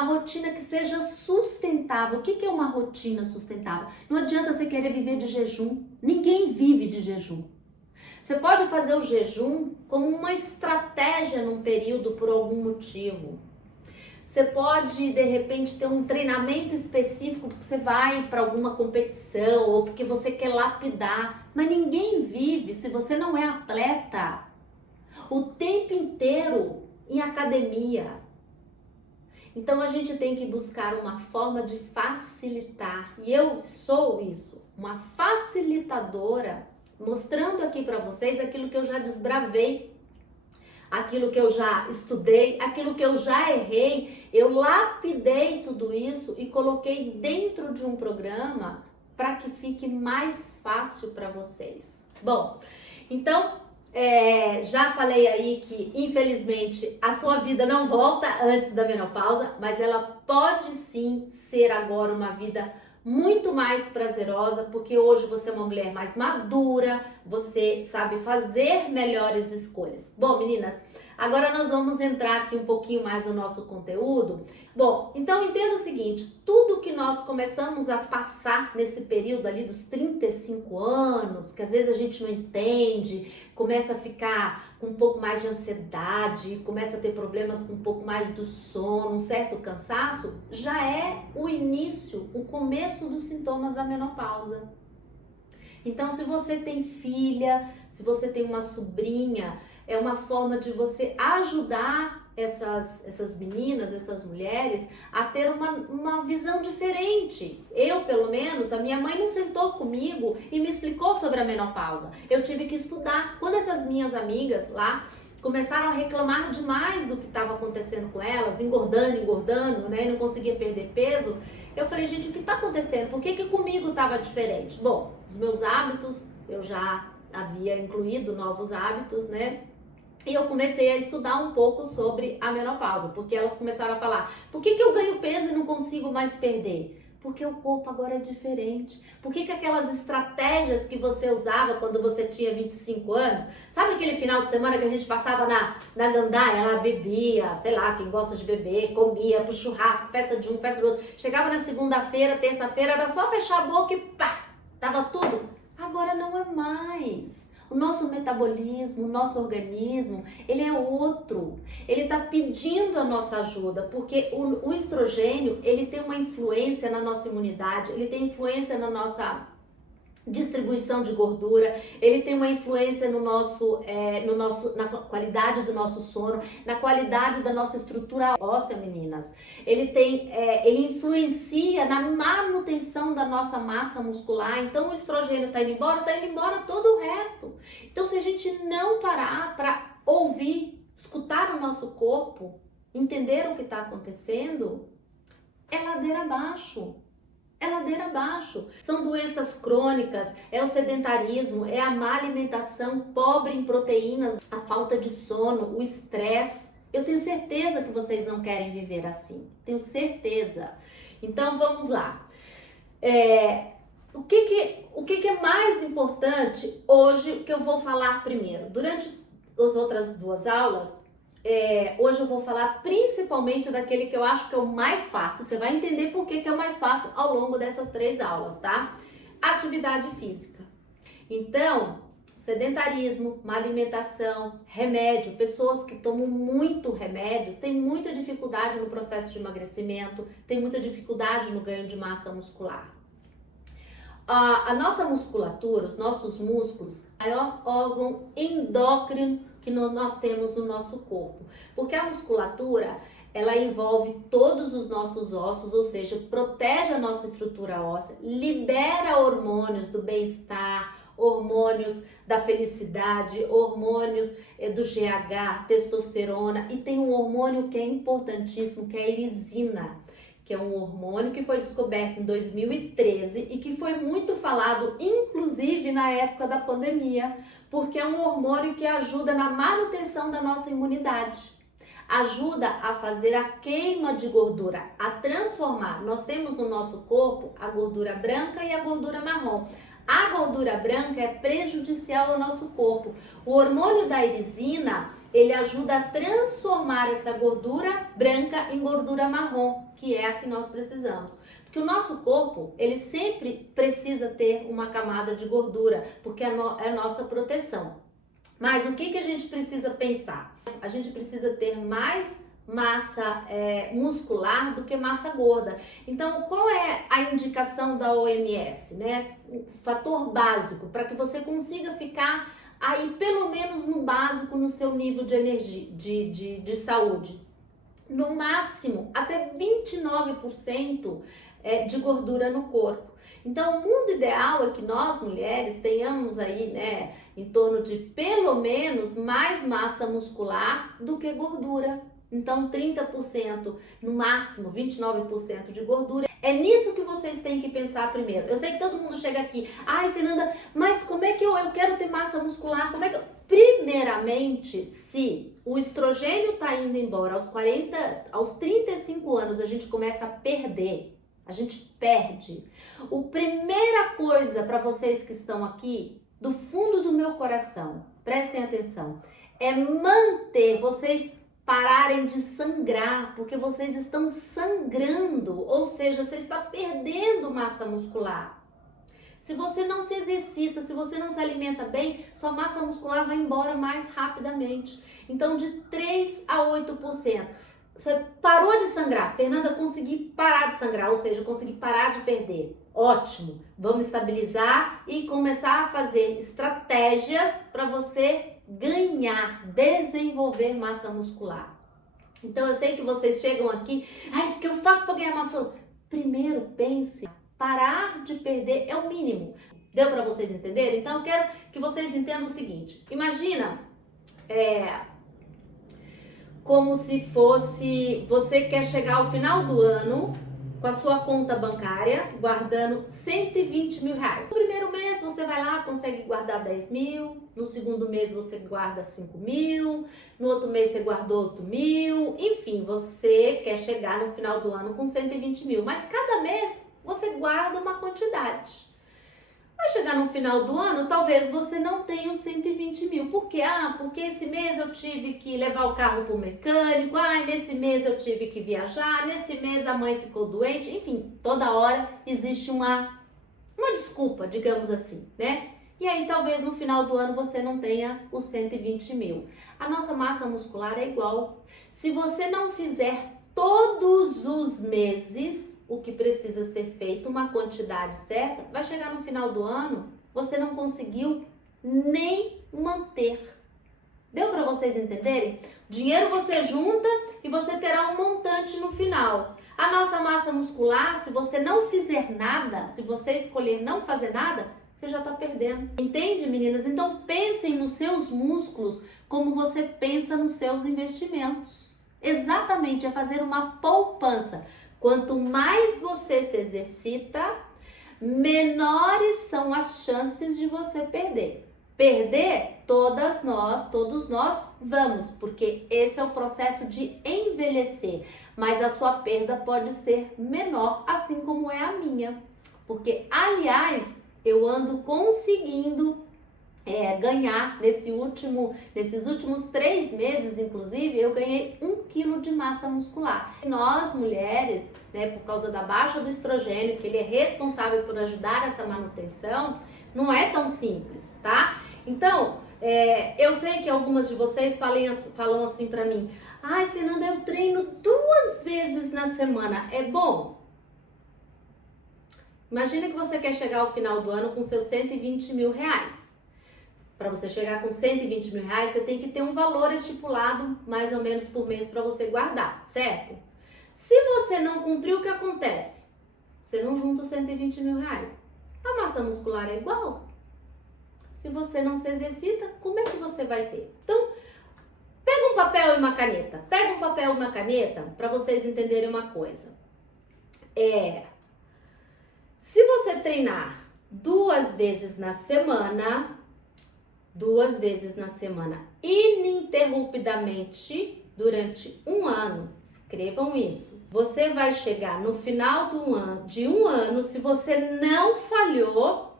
rotina que seja sustentável. O que é uma rotina sustentável? Não adianta você querer viver de jejum, ninguém vive de jejum. Você pode fazer o jejum como uma estratégia num período por algum motivo. Você pode, de repente, ter um treinamento específico porque você vai para alguma competição ou porque você quer lapidar. Mas ninguém vive, se você não é atleta, o tempo inteiro em academia. Então a gente tem que buscar uma forma de facilitar. E eu sou isso, uma facilitadora, mostrando aqui para vocês aquilo que eu já desbravei, aquilo que eu já estudei, aquilo que eu já errei. Eu lapidei tudo isso e coloquei dentro de um programa para que fique mais fácil para vocês. Bom, então já falei aí que infelizmente a sua vida não volta antes da menopausa, mas ela pode sim ser agora uma vida muito mais prazerosa, porque hoje você é uma mulher mais madura, você sabe fazer melhores escolhas. Bom, meninas, agora nós vamos entrar aqui um pouquinho mais no nosso conteúdo. Bom, então entenda o seguinte, tudo que nós começamos a passar nesse período ali dos 35 anos, que às vezes a gente não entende, começa a ficar com um pouco mais de ansiedade, começa a ter problemas com um pouco mais do sono, um certo cansaço, já é o início, o começo dos sintomas da menopausa. Então, se você tem filha, se você tem uma sobrinha, é uma forma de você ajudar essas meninas, essas mulheres a ter uma visão diferente. Eu, pelo menos, a minha mãe não sentou comigo e me explicou sobre a menopausa. Eu tive que estudar. Quando essas minhas amigas lá começaram a reclamar demais do que estava acontecendo com elas, engordando, né, não conseguia perder peso, eu falei, gente, o que está acontecendo? Por que comigo estava diferente? Bom, os meus hábitos, eu já havia incluído novos hábitos, né? E eu comecei a estudar um pouco sobre a menopausa, porque elas começaram a falar, por que eu ganho peso e não consigo mais perder? Porque o corpo agora é diferente. Por que aquelas estratégias que você usava quando você tinha 25 anos, sabe aquele final de semana que a gente passava na gandaia, ela bebia, sei lá, quem gosta de beber, comia pro churrasco, festa de um, festa do outro. Chegava na segunda-feira, terça-feira, era só fechar a boca e pá, tava tudo. Agora não é mais. O nosso metabolismo, o nosso organismo, ele é outro. Ele está pedindo a nossa ajuda, porque o estrogênio, ele tem uma influência na nossa imunidade, ele tem influência na nossa distribuição de gordura, ele tem uma influência na qualidade do nosso sono, na qualidade da nossa estrutura óssea, meninas. Ele influencia na manutenção da nossa massa muscular. Então o estrogênio tá indo embora todo o resto. Então se a gente não parar para ouvir, escutar o nosso corpo, entender o que está acontecendo, é ladeira abaixo. É ladeira abaixo. São doenças crônicas, é o sedentarismo, é a má alimentação pobre em proteínas, a falta de sono, o estresse. Eu tenho certeza que vocês não querem viver assim. Tenho certeza. Então vamos lá. O que é mais importante hoje que eu vou falar primeiro? Durante as outras duas aulas, hoje eu vou falar principalmente daquele que eu acho que é o mais fácil. Você vai entender por que é o mais fácil ao longo dessas 3 aulas, tá? Atividade física. Então, sedentarismo, má alimentação, remédio, pessoas que tomam muito remédios têm muita dificuldade no processo de emagrecimento, têm muita dificuldade no ganho de massa muscular. A nossa musculatura, os nossos músculos, é o maior órgão endócrino que nós temos no nosso corpo, porque a musculatura, ela envolve todos os nossos ossos, ou seja, protege a nossa estrutura óssea, libera hormônios do bem-estar, hormônios da felicidade, hormônios do GH, testosterona, e tem um hormônio que é importantíssimo, que é a irisina, que é um hormônio que foi descoberto em 2013 e que foi muito falado, inclusive na época da pandemia, porque é um hormônio que ajuda na manutenção da nossa imunidade, ajuda a fazer a queima de gordura, a transformar. Nós temos no nosso corpo a gordura branca e a gordura marrom. A gordura branca é prejudicial ao nosso corpo. O hormônio da irisina, ele ajuda a transformar essa gordura branca em gordura marrom, que é a que nós precisamos. Porque o nosso corpo, ele sempre precisa ter uma camada de gordura, porque é a nossa proteção. Mas o que a gente precisa pensar? A gente precisa ter mais massa muscular do que massa gorda. Então, qual é a indicação da OMS, né? O fator básico para que você consiga ficar aí pelo menos no básico no seu nível de energia, de saúde. No máximo, até 29% de gordura no corpo. Então, o mundo ideal é que nós, mulheres, tenhamos aí, né, em torno de pelo menos mais massa muscular do que gordura. Então, 30%, no máximo 29% de gordura. É nisso que vocês têm que pensar primeiro. Eu sei que todo mundo chega aqui, ai, Fernanda, mas como é que eu quero ter massa muscular? Como é que Primeiramente, se o estrogênio está indo embora aos 35 anos, a gente começa a perder. A gente perde. A primeira coisa para vocês que estão aqui, do fundo do meu coração, prestem atenção, é manter vocês pararem de sangrar, porque vocês estão sangrando, ou seja, você está perdendo massa muscular. Se você não se exercita, se você não se alimenta bem, sua massa muscular vai embora mais rapidamente. Então, de 3 a 8%. Você parou de sangrar, Fernanda, consegui parar de sangrar, ou seja, consegui parar de perder. Ótimo, vamos estabilizar e começar a fazer estratégias para você ganhar, desenvolver massa muscular. Então, eu sei que vocês chegam aqui, ai, o que eu faço para ganhar massa muscular? Primeiro, pense, parar de perder é o mínimo. Deu para vocês entenderem? Então, eu quero que vocês entendam o seguinte, imagina, como se fosse, você quer chegar ao final do ano com a sua conta bancária, guardando 120 mil reais. No primeiro mês você vai lá, consegue guardar 10 mil, no segundo mês você guarda 5 mil, no outro mês você guardou 8 mil, enfim, você quer chegar no final do ano com 120 mil, mas cada mês você guarda uma quantidade. Vai chegar no final do ano, talvez você não tenha os 120 mil. Por quê? Porque esse mês eu tive que levar o carro para o mecânico, nesse mês eu tive que viajar, nesse mês a mãe ficou doente, enfim, toda hora existe uma desculpa, digamos assim, né? E aí talvez no final do ano você não tenha os 120 mil. A nossa massa muscular é igual. Se você não fizer todos os meses o que precisa ser feito, uma quantidade certa, vai chegar no final do ano você não conseguiu nem manter. Deu para vocês entenderem? Dinheiro você junta e você terá um montante no final. A nossa massa muscular, se você não fizer nada, se você escolher não fazer nada, você já está perdendo. Entende, meninas? Então pensem nos seus músculos como você pensa nos seus investimentos. Exatamente, é fazer uma poupança. Quanto mais você se exercita, menores são as chances de você perder. Perder, todos nós vamos, porque esse é o processo de envelhecer, mas a sua perda pode ser menor, assim como é a minha, porque, aliás, eu ando conseguindo ganhar, nesses últimos 3 meses, inclusive, eu ganhei 1 quilo de massa muscular. Nós, mulheres, né, por causa da baixa do estrogênio, que ele é responsável por ajudar essa manutenção, não é tão simples, tá? Então, eu sei que algumas de vocês falam assim pra mim: ai, Fernanda, eu treino 2 vezes na semana, é bom? Imagina que você quer chegar ao final do ano com seus 120 mil reais. Para você chegar com 120 mil reais, você tem que ter um valor estipulado, mais ou menos por mês, para você guardar, certo? Se você não cumprir, o que acontece? Você não junta os 120 mil reais. A massa muscular é igual. Se você não se exercita, como é que você vai ter? Então, pega um papel e uma caneta. Pega um papel e uma caneta para vocês entenderem uma coisa. Se você treinar 2 vezes na semana, ininterruptamente, durante 1 ano, escrevam isso. Você vai chegar no final de um ano, se você não falhou,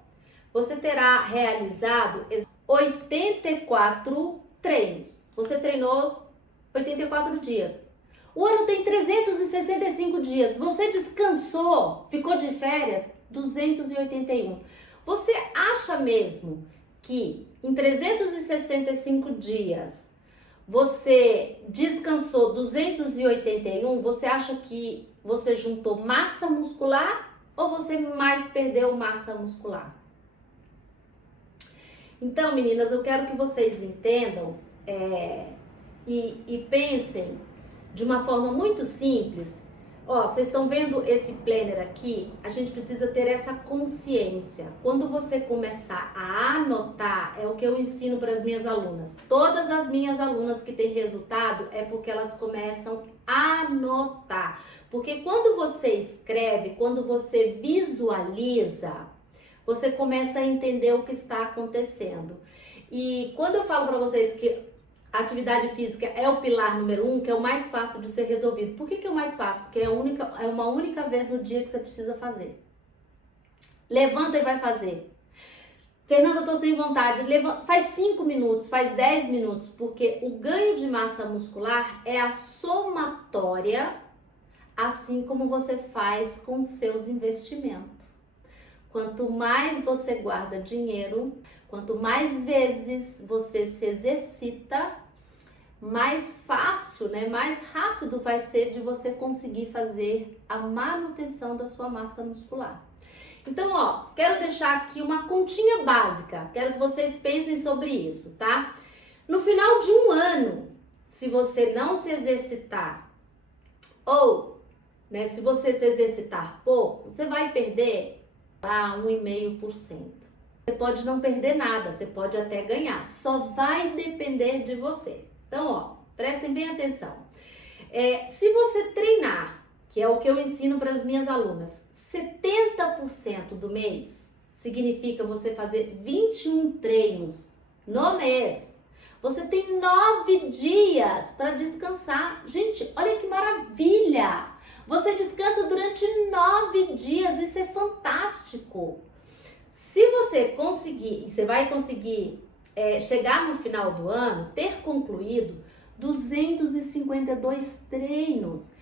você terá realizado 84 treinos. Você treinou 84 dias. O ano tem 365 dias. Você descansou, ficou de férias, 281. Você acha mesmo que em 365 dias você descansou 281, você acha que você juntou massa muscular ou você mais perdeu massa muscular? Então, meninas, eu quero que vocês entendam e pensem de uma forma muito simples. Ó, vocês estão vendo esse planner aqui? A gente precisa ter essa consciência. Quando você começar a anotar, é o que eu ensino para as minhas alunas. Todas as minhas alunas que têm resultado é porque elas começam a anotar. Porque quando você escreve, quando você visualiza, você começa a entender o que está acontecendo. E quando eu falo para vocês que a atividade física é o pilar número 1, que é o mais fácil de ser resolvido. Por que é o mais fácil? Porque é uma única vez no dia que você precisa fazer. Levanta e vai fazer. Fernanda, eu tô sem vontade. Faz 5 minutos, faz 10 minutos, porque o ganho de massa muscular é a somatória, assim como você faz com seus investimentos. Quanto mais você guarda dinheiro, quanto mais vezes você se exercita, mais fácil, né, mais rápido vai ser de você conseguir fazer a manutenção da sua massa muscular. Então, ó, quero deixar aqui uma continha básica, quero que vocês pensem sobre isso, tá? No final de um ano, se você não se exercitar, ou, né, se você se exercitar pouco, você vai perder 1,5%. Você pode não perder nada, você pode até ganhar, só vai depender de você. Então, ó, prestem bem atenção. Se você treinar, que é o que eu ensino para as minhas alunas, 70% do mês, significa você fazer 21 treinos no mês. Você tem 9 dias para descansar. Gente, olha que maravilha! Você descansa durante 9 dias, isso é fantástico. Se você conseguir, e você vai conseguir chegar no final do ano, ter concluído 252 treinos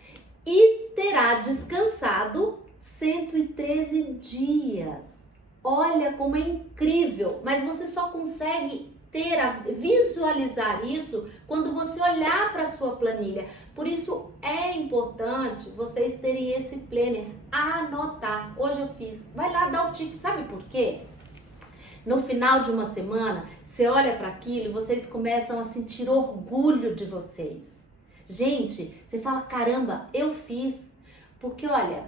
e terá descansado 113 dias. Olha como é incrível, mas você só consegue visualizar isso quando você olhar para a sua planilha. Por isso é importante vocês terem esse planner, anotar. Hoje eu fiz, vai lá dar o tique, sabe por quê? No final de uma semana, você olha para aquilo e vocês começam a sentir orgulho de vocês. Gente, você fala, caramba, eu fiz. Porque olha,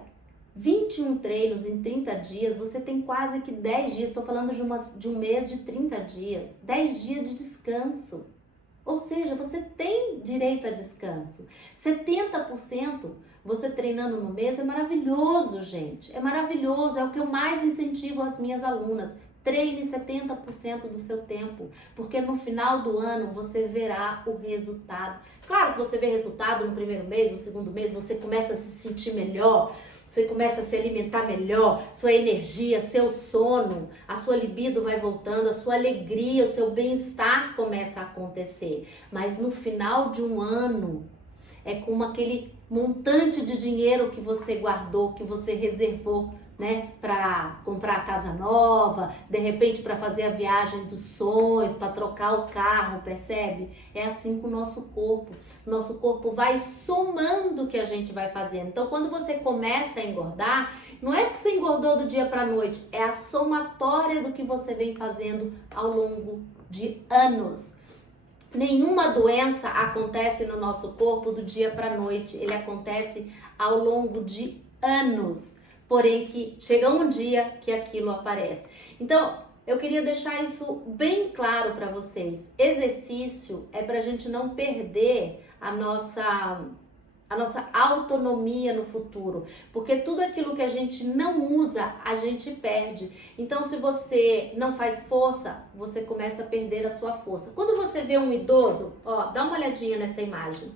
21 treinos em 30 dias, você tem quase que 10 dias, estou falando de um mês de 30 dias, 10 dias de descanso. Ou seja, você tem direito a descanso. 70% você treinando no mês é maravilhoso, gente. É maravilhoso, é o que eu mais incentivo as minhas alunas. Treine 70% do seu tempo, porque no final do ano você verá o resultado. Claro que você vê resultado no primeiro mês, no segundo mês, você começa a se sentir melhor, você começa a se alimentar melhor, sua energia, seu sono, a sua libido vai voltando, a sua alegria, o seu bem-estar começa a acontecer. Mas no final de um ano, é como aquele montante de dinheiro que você guardou, que você reservou, né, para comprar a casa nova, de repente para fazer a viagem dos sonhos, para trocar o carro, percebe? É assim com o nosso corpo. O nosso corpo vai somando o que a gente vai fazendo. Então, quando você começa a engordar, não é que você engordou do dia para a noite, é a somatória do que você vem fazendo ao longo de anos. Nenhuma doença acontece no nosso corpo do dia para a noite, ele acontece ao longo de anos. Porém que chega um dia que aquilo aparece. Então, eu queria deixar isso bem claro para vocês. Exercício é para a gente não perder a nossa autonomia no futuro, porque tudo aquilo que a gente não usa, a gente perde. Então, se você não faz força, você começa a perder a sua força. Quando você vê um idoso, ó, dá uma olhadinha nessa imagem.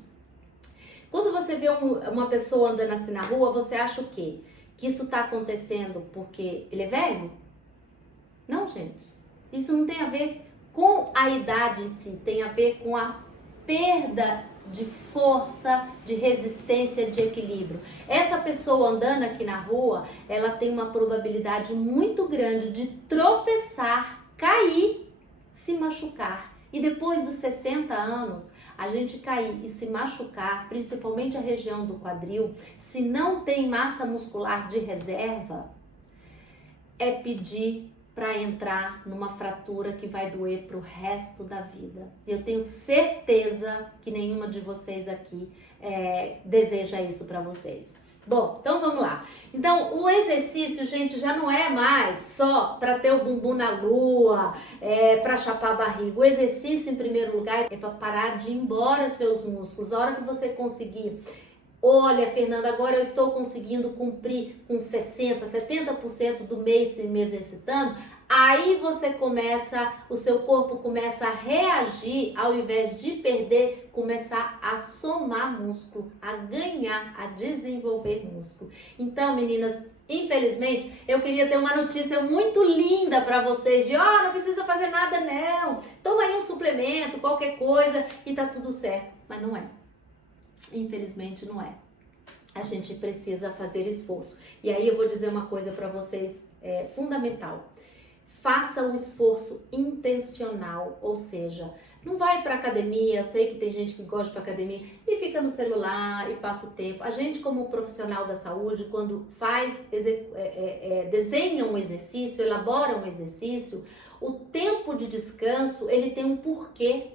Quando você vê uma pessoa andando assim na rua, você acha o quê? Que isso está acontecendo porque ele é velho? Não, gente. Isso não tem a ver com a idade em si, tem a ver com a perda de força, de resistência, de equilíbrio. Essa pessoa andando aqui na rua, ela tem uma probabilidade muito grande de tropeçar, cair, se machucar. E depois dos 60 anos, a gente cair e se machucar, principalmente a região do quadril, se não tem massa muscular de reserva, é pedir para entrar numa fratura que vai doer para o resto da vida. Eu tenho certeza que nenhuma de vocês aqui deseja isso para vocês. Bom, então vamos lá. Então, o exercício, gente, já não é mais só para ter o bumbum na lua, para chapar a barriga. O exercício, em primeiro lugar, é para parar de ir embora seus músculos. A hora que você conseguir, olha, Fernanda, agora eu estou conseguindo cumprir com 60%, 70% do mês me exercitando, aí você começa, o seu corpo começa a reagir, ao invés de perder, começar a somar músculo, a ganhar, a desenvolver músculo. Então, meninas, infelizmente, eu queria ter uma notícia muito linda para vocês, de não precisa fazer nada não, toma aí um suplemento, qualquer coisa e tá tudo certo, mas não é. Infelizmente não é. A gente precisa fazer esforço. E aí eu vou dizer uma coisa para vocês fundamental. Faça um esforço intencional, ou seja, não vai para academia, eu sei que tem gente que gosta de ir para academia e fica no celular e passa o tempo. A gente, como profissional da saúde, quando desenha um exercício, elabora um exercício, o tempo de descanso, ele tem um porquê.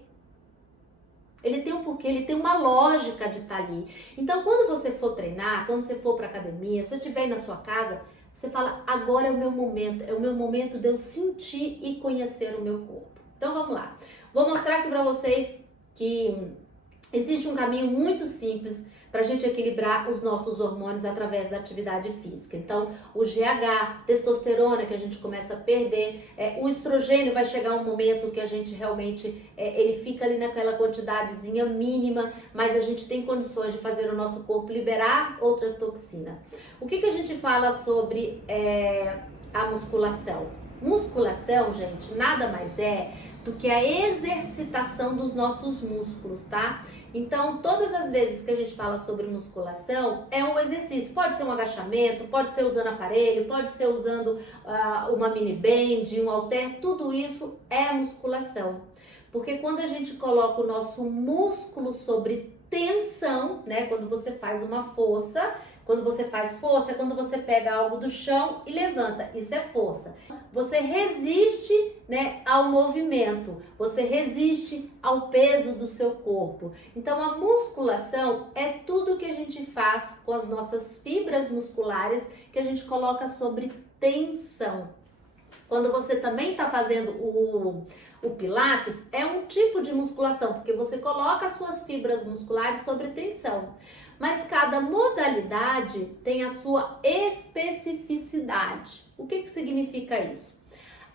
Ele tem um porquê, ele tem uma lógica de estar ali. Então, quando você for treinar, quando você for para academia, se você estiver aí na sua casa, você fala, agora é o meu momento de eu sentir e conhecer o meu corpo. Então, vamos lá. Vou mostrar aqui para vocês que existe um caminho muito simples para a gente equilibrar os nossos hormônios através da atividade física. Então, o GH, testosterona que a gente começa a perder, o estrogênio vai chegar um momento que a gente realmente, ele fica ali naquela quantidadezinha mínima, mas a gente tem condições de fazer o nosso corpo liberar outras toxinas. O que a gente fala sobre a musculação? Musculação, gente, nada mais é do que a exercitação dos nossos músculos, tá? Então, todas as vezes que a gente fala sobre musculação, é um exercício. Pode ser um agachamento, pode ser usando aparelho, pode ser usando uma mini band, um halter, tudo isso é musculação. Porque quando a gente coloca o nosso músculo sobre tensão, né? Quando você faz uma força, Quando você faz força é quando você pega algo do chão e levanta, isso é força. Você resiste, né, ao movimento, você resiste ao peso do seu corpo. Então a musculação é tudo que a gente faz com as nossas fibras musculares que a gente coloca sobre tensão. Quando você também está fazendo o Pilates, é um tipo de musculação, porque você coloca as suas fibras musculares sobre tensão. Mas cada modalidade tem a sua especificidade. O que significa isso?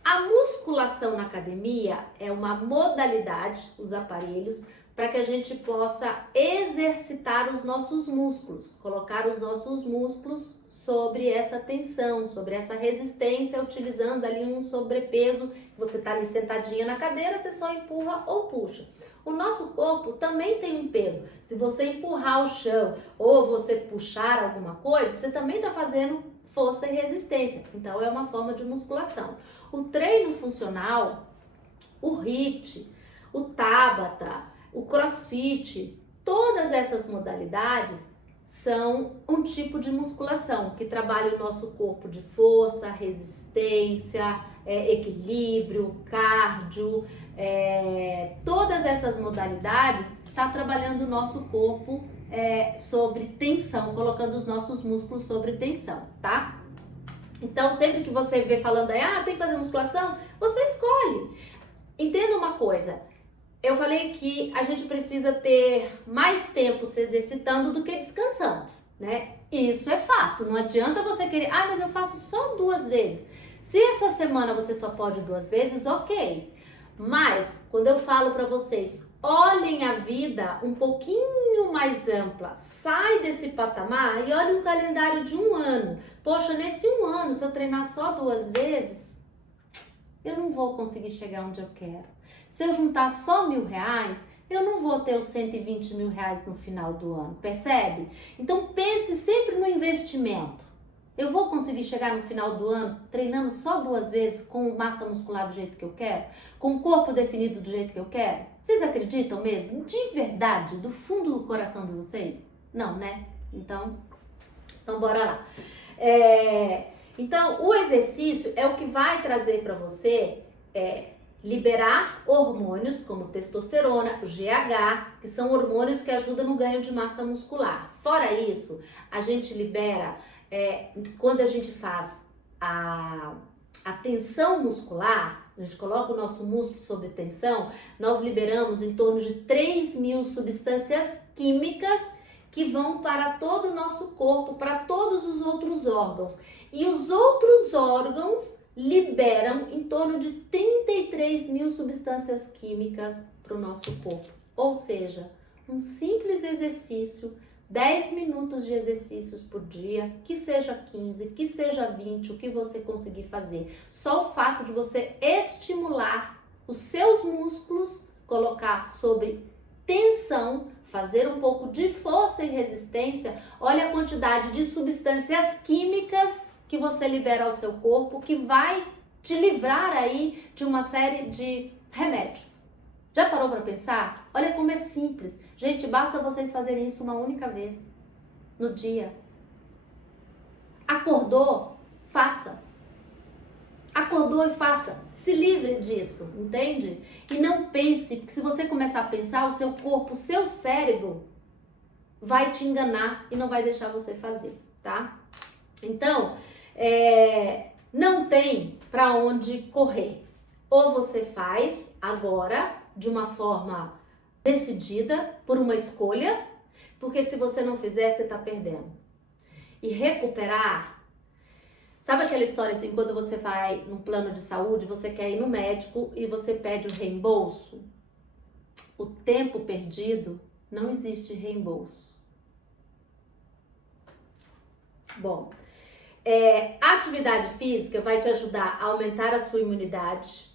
A musculação na academia é uma modalidade, os aparelhos, para que a gente possa exercitar os nossos músculos, colocar os nossos músculos sobre essa tensão, sobre essa resistência, utilizando ali um sobrepeso. Você está ali sentadinha na cadeira, você só empurra ou puxa. O nosso corpo também tem um peso. Se você empurrar o chão ou você puxar alguma coisa, você também está fazendo força e resistência. Então é uma forma de musculação. O treino funcional, o HIIT, o Tabata, o CrossFit, todas essas modalidades são um tipo de musculação que trabalha o nosso corpo de força, resistência, equilíbrio, cardio, todas essas modalidades tá trabalhando o nosso corpo sobre tensão, colocando os nossos músculos sobre tensão, tá? Então sempre que você vê falando aí, tem que fazer musculação, você escolhe. Entenda uma coisa, eu falei que a gente precisa ter mais tempo se exercitando do que descansando, né? Isso é fato, não adianta você querer, mas eu faço só 2 vezes. Se essa semana você só pode 2 vezes, ok. Mas, quando eu falo para vocês, olhem a vida um pouquinho mais ampla, sai desse patamar e olhem um calendário de 1 ano. Poxa, nesse 1 ano, se eu treinar só 2 vezes, eu não vou conseguir chegar onde eu quero. Se eu juntar só R$1.000, eu não vou ter os R$120 mil no final do ano, percebe? Então pense sempre no investimento. Eu vou conseguir chegar no final do ano treinando só 2 vezes com massa muscular do jeito que eu quero? Com o corpo definido do jeito que eu quero? Vocês acreditam mesmo? De verdade? Do fundo do coração de vocês? Não, né? Então bora lá. Então, o exercício é o que vai trazer para você liberar hormônios como testosterona, GH, que são hormônios que ajudam no ganho de massa muscular. Fora isso, a gente libera, quando a gente faz a tensão muscular, a gente coloca o nosso músculo sob tensão, nós liberamos em torno de 3.000 substâncias químicas que vão para todo o nosso corpo, para todos os outros órgãos. E os outros órgãos liberam em torno de 33.000 substâncias químicas para o nosso corpo. Ou seja, um simples exercício, 10 minutos de exercícios por dia, que seja 15, que seja 20, o que você conseguir fazer. Só o fato de você estimular os seus músculos, colocar sobre tensão, fazer um pouco de força e resistência, olha a quantidade de substâncias químicas que você libera ao seu corpo, que vai te livrar aí de uma série de remédios. Já parou para pensar? Olha como é simples. Gente, basta vocês fazerem isso uma única vez no dia. Acordou? Faça. Acordou e faça. Se livre disso, entende? E não pense, porque se você começar a pensar, o seu corpo, o seu cérebro vai te enganar e não vai deixar você fazer, tá? Então, não tem para onde correr. Ou você faz agora de uma forma decidida, por uma escolha, porque se você não fizer, você tá perdendo. E recuperar, sabe aquela história assim, quando você vai num plano de saúde, você quer ir no médico e você pede o reembolso? O tempo perdido, não existe reembolso. Bom, a atividade física vai te ajudar a aumentar a sua imunidade,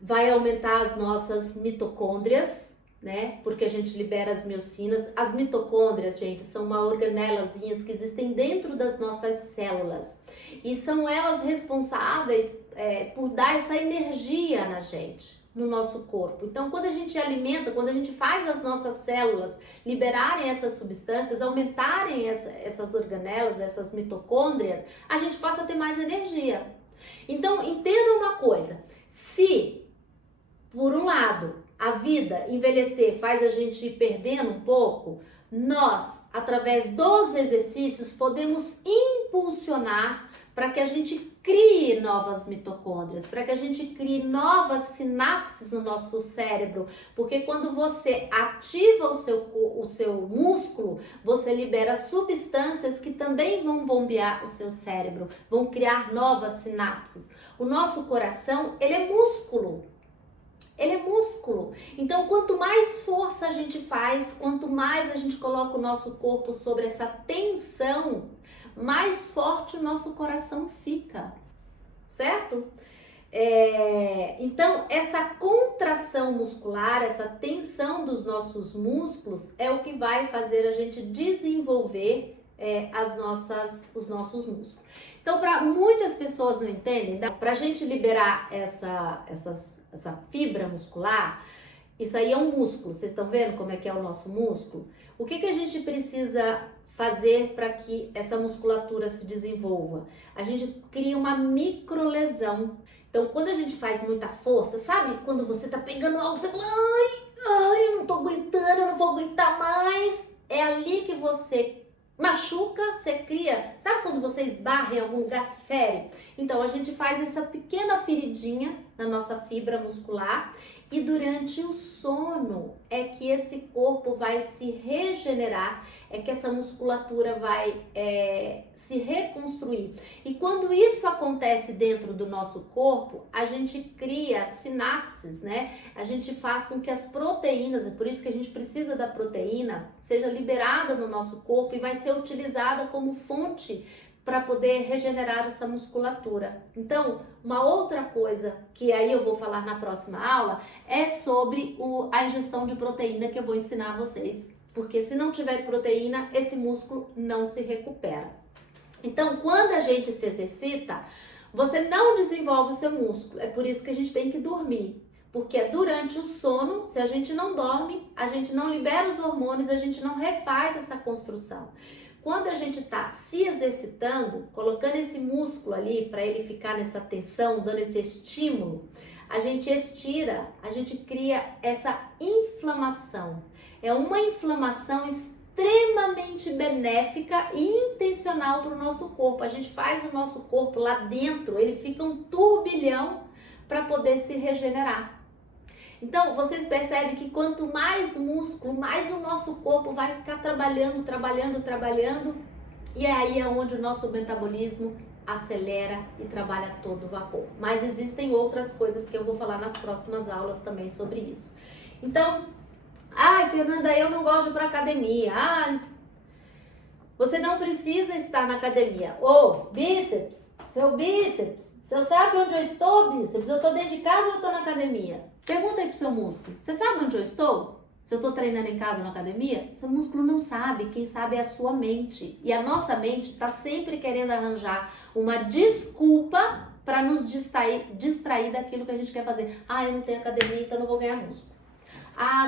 vai aumentar as nossas mitocôndrias, né? Porque a gente libera as miocinas. As mitocôndrias, gente, são uma organelazinhas que existem dentro das nossas células e são elas responsáveis por dar essa energia na gente. no nosso corpo. Então, quando a gente alimenta, quando a gente faz as nossas células liberarem essas substâncias, aumentarem essas organelas, essas mitocôndrias, a gente passa a ter mais energia. Então, entenda uma coisa, se, por um lado, a vida envelhecer faz a gente ir perdendo um pouco, nós, através dos exercícios, podemos impulsionar para que a gente crie novas mitocôndrias, para que a gente crie novas sinapses no nosso cérebro, porque quando você ativa o seu músculo, você libera substâncias que também vão bombear o seu cérebro, vão criar novas sinapses. O nosso coração, ele é músculo. Ele é músculo. Então, quanto mais força a gente faz, quanto mais a gente coloca o nosso corpo sobre essa tensão, mais forte o nosso coração fica, certo? Então, essa contração muscular, essa tensão dos nossos músculos é o que vai fazer a gente desenvolver os nossos músculos. Então, para muitas pessoas não entendem, para a gente liberar essa fibra muscular, isso aí é um músculo. Vocês estão vendo como é que é o nosso músculo? O que a gente precisa fazer para que essa musculatura se desenvolva? A gente cria uma microlesão. Então, quando a gente faz muita força, sabe? Quando você tá pegando algo, você fala, ai, eu não tô aguentando, eu não vou aguentar mais. É ali que você machuca, você cria, sabe quando você esbarra em algum lugar que fere? Então, a gente faz essa pequena feridinha na nossa fibra muscular e durante o sono é que esse corpo vai se regenerar, é que essa musculatura vai se reconstruir. E quando isso acontece dentro do nosso corpo, a gente cria sinapses, né? A gente faz com que as proteínas, é por isso que a gente precisa da proteína, seja liberada no nosso corpo e vai ser utilizada como fonte para poder regenerar essa musculatura. Então, uma outra coisa que aí eu vou falar na próxima aula é sobre a ingestão de proteína que eu vou ensinar a vocês, porque se não tiver proteína, esse músculo não se recupera. Então, quando a gente se exercita, você não desenvolve o seu músculo, é por isso que a gente tem que dormir. Porque durante o sono, se a gente não dorme, a gente não libera os hormônios, a gente não refaz essa construção. Quando a gente está se exercitando, colocando esse músculo ali para ele ficar nessa tensão, dando esse estímulo, a gente estira, a gente cria essa inflamação. É uma inflamação extremamente benéfica e intencional para o nosso corpo. A gente faz o nosso corpo lá dentro, ele fica um turbilhão para poder se regenerar. Então, vocês percebem que quanto mais músculo, mais o nosso corpo vai ficar trabalhando, e aí é onde o nosso metabolismo acelera e trabalha todo vapor. Mas existem outras coisas que eu vou falar nas próximas aulas também sobre isso. Então, Fernanda, eu não gosto de ir para academia. Você não precisa estar na academia. Bíceps, seu bíceps, você sabe onde eu estou, bíceps? Eu estou dentro de casa ou eu estou na academia? Pergunta aí pro seu músculo, você sabe onde eu estou? Se eu estou treinando em casa ou na academia? Seu músculo não sabe, quem sabe é a sua mente. E a nossa mente está sempre querendo arranjar uma desculpa para nos distrair daquilo que a gente quer fazer. Eu não tenho academia, então eu não vou ganhar músculo.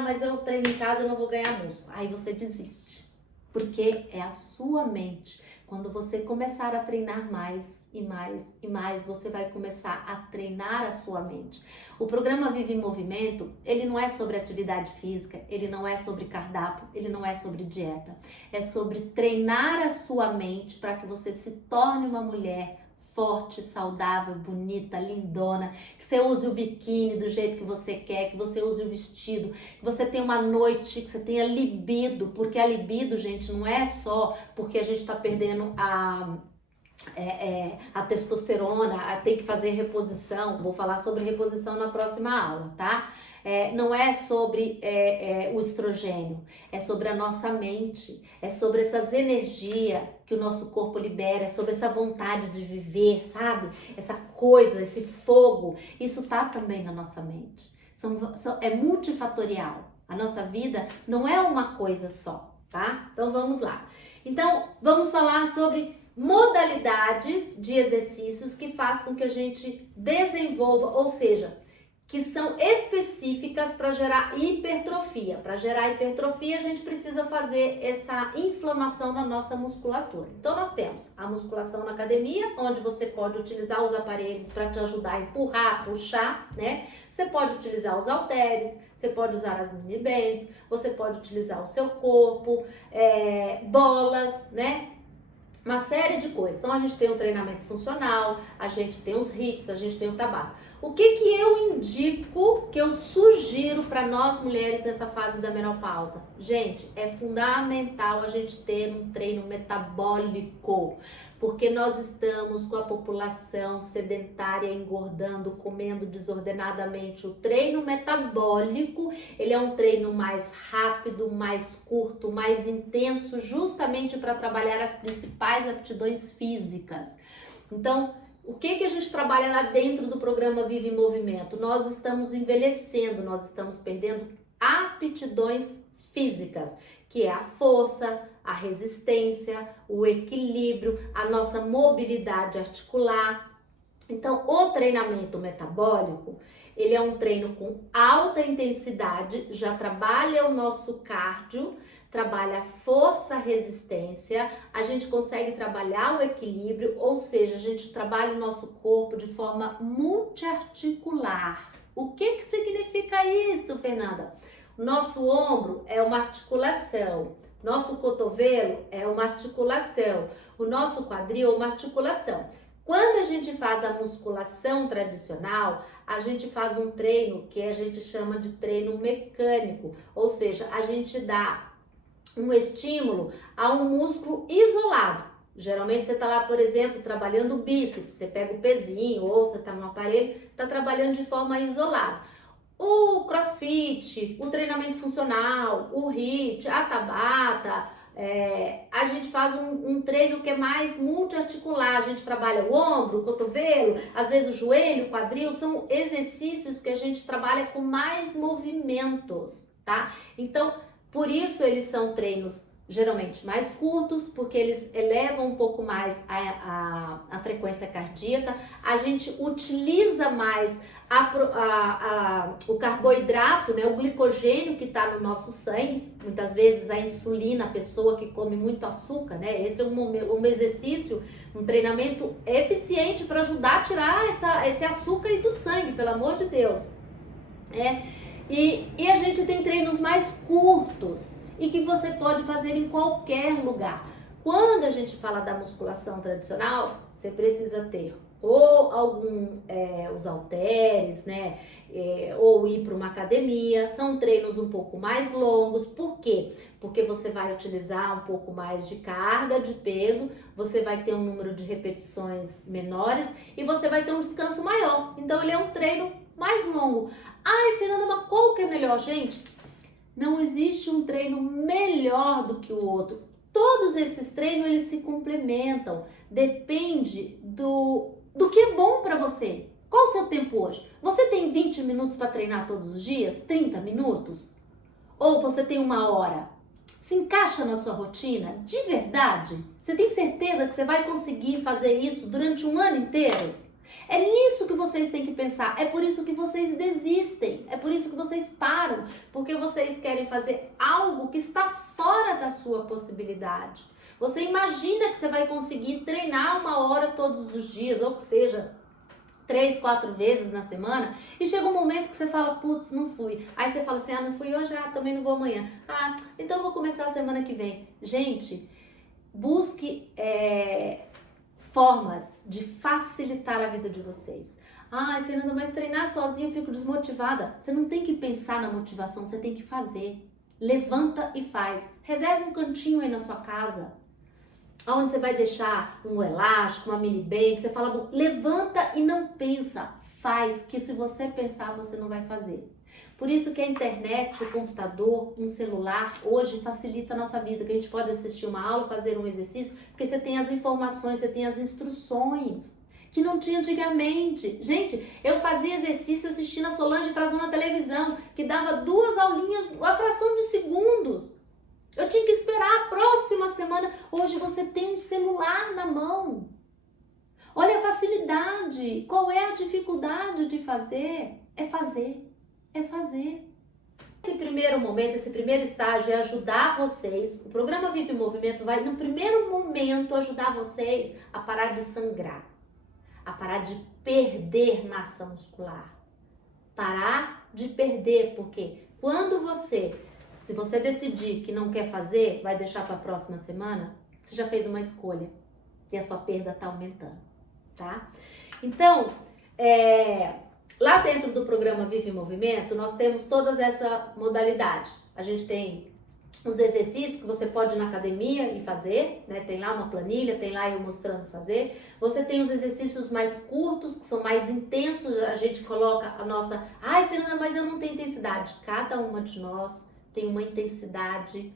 Mas eu treino em casa, eu não vou ganhar músculo. Aí você desiste, porque é a sua mente. Quando você começar a treinar mais e mais e mais, você vai começar a treinar a sua mente. O programa Vive em Movimento, ele não é sobre atividade física, ele não é sobre cardápio, ele não é sobre dieta. É sobre treinar a sua mente para que você se torne uma mulher forte, saudável, bonita, lindona, que você use o biquíni do jeito que você quer, que você use o vestido, que você tenha uma noite, que você tenha libido, porque a libido, gente, não é só porque a gente tá perdendo a testosterona, tem que fazer reposição, vou falar sobre reposição na próxima aula, tá? Não é sobre o estrogênio, é sobre a nossa mente, é sobre essas energias que o nosso corpo libera, é sobre essa vontade de viver, sabe? Essa coisa, esse fogo, isso tá também na nossa mente. É multifatorial. A nossa vida não é uma coisa só, tá? Então vamos lá. Então vamos falar sobre modalidades de exercícios que faz com que a gente desenvolva, ou seja, que são específicas para gerar hipertrofia. Para gerar hipertrofia, a gente precisa fazer essa inflamação na nossa musculatura. Então, nós temos a musculação na academia, onde você pode utilizar os aparelhos para te ajudar a empurrar, puxar, né? Você pode utilizar os halteres, você pode usar as mini bands, você pode utilizar o seu corpo, bolas, né? Uma série de coisas. Então, a gente tem um treinamento funcional, a gente tem os HIITs, a gente tem o Tabata. O que eu indico, que eu sugiro para nós mulheres nessa fase da menopausa? Gente, é fundamental a gente ter um treino metabólico, porque nós estamos com a população sedentária engordando, comendo desordenadamente. O treino metabólico, ele é um treino mais rápido, mais curto, mais intenso, justamente para trabalhar as principais aptidões físicas. Então, o que a gente trabalha lá dentro do programa Vive em Movimento? Nós estamos envelhecendo, nós estamos perdendo aptidões físicas, que é a força, a resistência, o equilíbrio, a nossa mobilidade articular. Então, o treinamento metabólico, ele é um treino com alta intensidade, já trabalha o nosso cardio, trabalha força, resistência, a gente consegue trabalhar o equilíbrio, ou seja, a gente trabalha o nosso corpo de forma multiarticular. O que significa isso, Fernanda? Nosso ombro é uma articulação, nosso cotovelo é uma articulação, o nosso quadril é uma articulação. Quando a gente faz a musculação tradicional, a gente faz um treino que a gente chama de treino mecânico, ou seja, a gente dá um estímulo a um músculo isolado. Geralmente você está lá, por exemplo, trabalhando o bíceps, você pega o pezinho ou você está no aparelho, está trabalhando de forma isolada. O crossfit, o treinamento funcional, o HIIT, a Tabata, a gente faz um treino que é mais multiarticular, a gente trabalha o ombro, o cotovelo, às vezes o joelho, o quadril, são exercícios que a gente trabalha com mais movimentos, tá? Então, por isso eles são treinos geralmente mais curtos, porque eles elevam um pouco mais a frequência cardíaca, a gente utiliza mais o carboidrato, né, o glicogênio que está no nosso sangue, muitas vezes a insulina, a pessoa que come muito açúcar, né, esse é um exercício, um treinamento eficiente para ajudar a tirar esse açúcar aí do sangue, pelo amor de Deus. E a gente tem treinos mais curtos e que você pode fazer em qualquer lugar. Quando a gente fala da musculação tradicional, você precisa ter ou os halteres, né? Ou ir para uma academia. São treinos um pouco mais longos. Por quê? Porque você vai utilizar um pouco mais de carga, de peso, você vai ter um número de repetições menores e você vai ter um descanso maior. Então, ele é um treino mais longo. Ai, Fernanda, mas qual que é melhor, gente? Não existe um treino melhor do que o outro. Todos esses treinos, eles se complementam. Depende do que é bom para você. Qual o seu tempo hoje? Você tem 20 minutos para treinar todos os dias? 30 minutos? Ou você tem 1 hora? Se encaixa na sua rotina? De verdade? Você tem certeza que você vai conseguir fazer isso durante um ano inteiro? É nisso que vocês têm que pensar, é por isso que vocês desistem, é por isso que vocês param, porque vocês querem fazer algo que está fora da sua possibilidade. Você imagina que você vai conseguir treinar 1 hora todos os dias, ou que seja, 3, 4 vezes na semana, e chega um momento que você fala, putz, não fui. Aí você fala assim, não fui hoje, também não vou amanhã. Então eu vou começar a semana que vem. Gente, busque formas de facilitar a vida de vocês. Ai, Fernanda, mas treinar sozinha eu fico desmotivada. Você não tem que pensar na motivação, você tem que fazer. Levanta e faz. Reserva um cantinho aí na sua casa, onde você vai deixar um elástico, uma mini band, você fala, bom, levanta e não pensa, faz, que se você pensar, você não vai fazer. Por isso que a internet, o computador, um celular, hoje facilita a nossa vida, que a gente pode assistir uma aula, fazer um exercício, porque você tem as informações, você tem as instruções, que não tinha antigamente. Gente, eu fazia exercício assistindo a Solange Frazão na televisão, que dava 2 aulinhas, a fração de segundos. Eu tinha que esperar a próxima semana. Hoje você tem um celular na mão. Olha a facilidade. Qual é a dificuldade de fazer? É fazer. É fazer. Esse primeiro momento, esse primeiro estágio é ajudar vocês. O programa Vive em Movimento vai, no primeiro momento, ajudar vocês a parar de sangrar, a parar de perder massa muscular. Parar de perder, porque quando se você decidir que não quer fazer, vai deixar para a próxima semana, você já fez uma escolha e a sua perda está aumentando, tá? Então, lá dentro do programa Vive em Movimento, nós temos todas essa modalidade. A gente tem os exercícios que você pode ir na academia e fazer, né? Tem lá uma planilha, tem lá eu mostrando fazer. Você tem os exercícios mais curtos, que são mais intensos, a gente coloca a nossa... Ai, Fernanda, mas eu não tenho intensidade. Cada uma de nós tem uma intensidade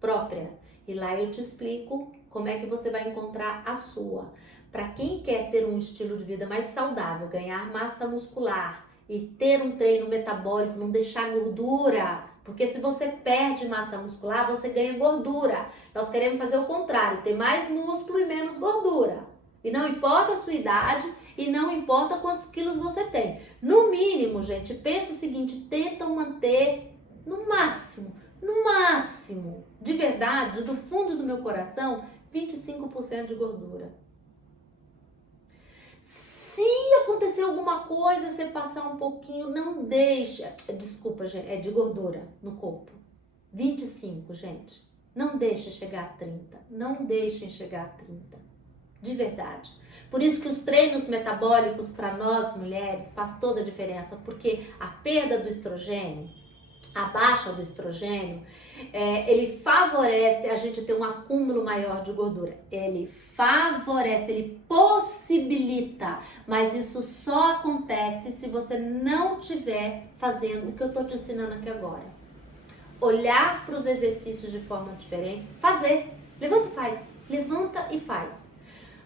própria. E lá eu te explico como é que você vai encontrar a sua. Para quem quer ter um estilo de vida mais saudável, ganhar massa muscular e ter um treino metabólico, não deixar gordura, porque se você perde massa muscular, você ganha gordura. Nós queremos fazer o contrário, ter mais músculo e menos gordura. E não importa a sua idade e não importa quantos quilos você tem. No mínimo, gente, pensa o seguinte, tentam manter no máximo, de verdade, do fundo do meu coração, 25% de gordura. Se acontecer alguma coisa, você passar um pouquinho, não deixa, desculpa, gente, é de gordura no corpo. 25, gente. Não deixe chegar a 30. Não deixem chegar a 30. De verdade. Por isso que os treinos metabólicos para nós mulheres faz toda a diferença, porque a perda do estrogênio, a baixa do estrogênio, ele favorece a gente ter um acúmulo maior de gordura. Ele favorece, ele possibilita, mas isso só acontece se você não estiver fazendo o que eu estou te ensinando aqui agora. Olhar para os exercícios de forma diferente, fazer, levanta e faz, levanta e faz.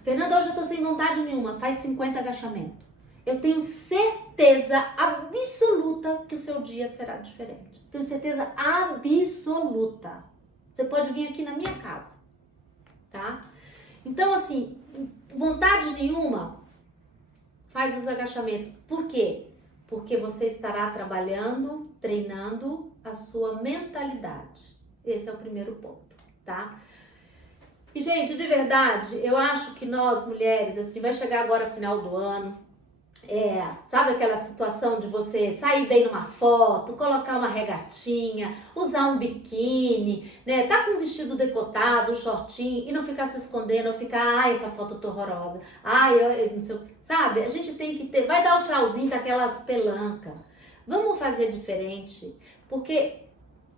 Fernanda, hoje eu estou sem vontade nenhuma, faz 50 agachamentos. Eu tenho certeza absoluta que o seu dia será diferente. Tenho certeza absoluta. Você pode vir aqui na minha casa, tá? Então, assim, vontade nenhuma, faz os agachamentos. Por quê? Porque você estará trabalhando, treinando a sua mentalidade. Esse é o primeiro ponto, tá? E, gente, de verdade, eu acho que nós, mulheres, assim, vai chegar agora final do ano, sabe aquela situação de você sair bem numa foto, colocar uma regatinha, usar um biquíni, né? Tá com um vestido decotado, um shortinho e não ficar se escondendo, ou ficar, ai, essa foto tô horrorosa, ai, eu não sei, sabe? A gente tem que ter, vai dar o tchauzinho daquelas pelancas. Vamos fazer diferente, porque,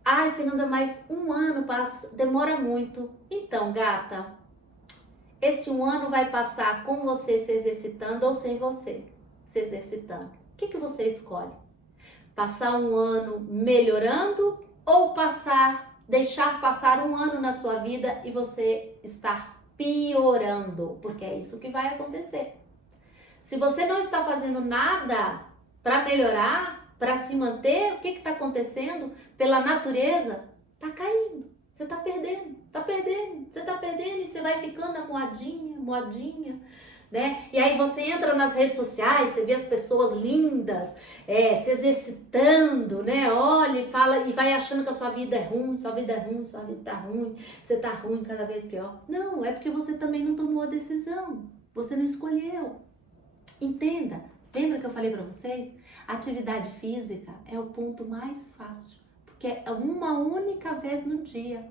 ai, Fernanda, mas um ano passa, demora muito. Então, gata, esse um ano vai passar com você se exercitando ou sem você se exercitando. O que você escolhe? Passar um ano melhorando ou deixar passar um ano na sua vida e você estar piorando? Porque é isso que vai acontecer. Se você não está fazendo nada para melhorar, para se manter, o que está acontecendo? Pela natureza, está caindo. Você está perdendo, você está perdendo e você vai ficando moadinha, né? E aí você entra nas redes sociais, você vê as pessoas lindas, se exercitando, né? Olha e fala e vai achando que a sua vida é ruim, sua vida tá ruim, você tá ruim, cada vez pior. Não, é porque você também não tomou a decisão, você não escolheu. Entenda, lembra que eu falei para vocês? Atividade física é o ponto mais fácil, porque é uma única vez no dia.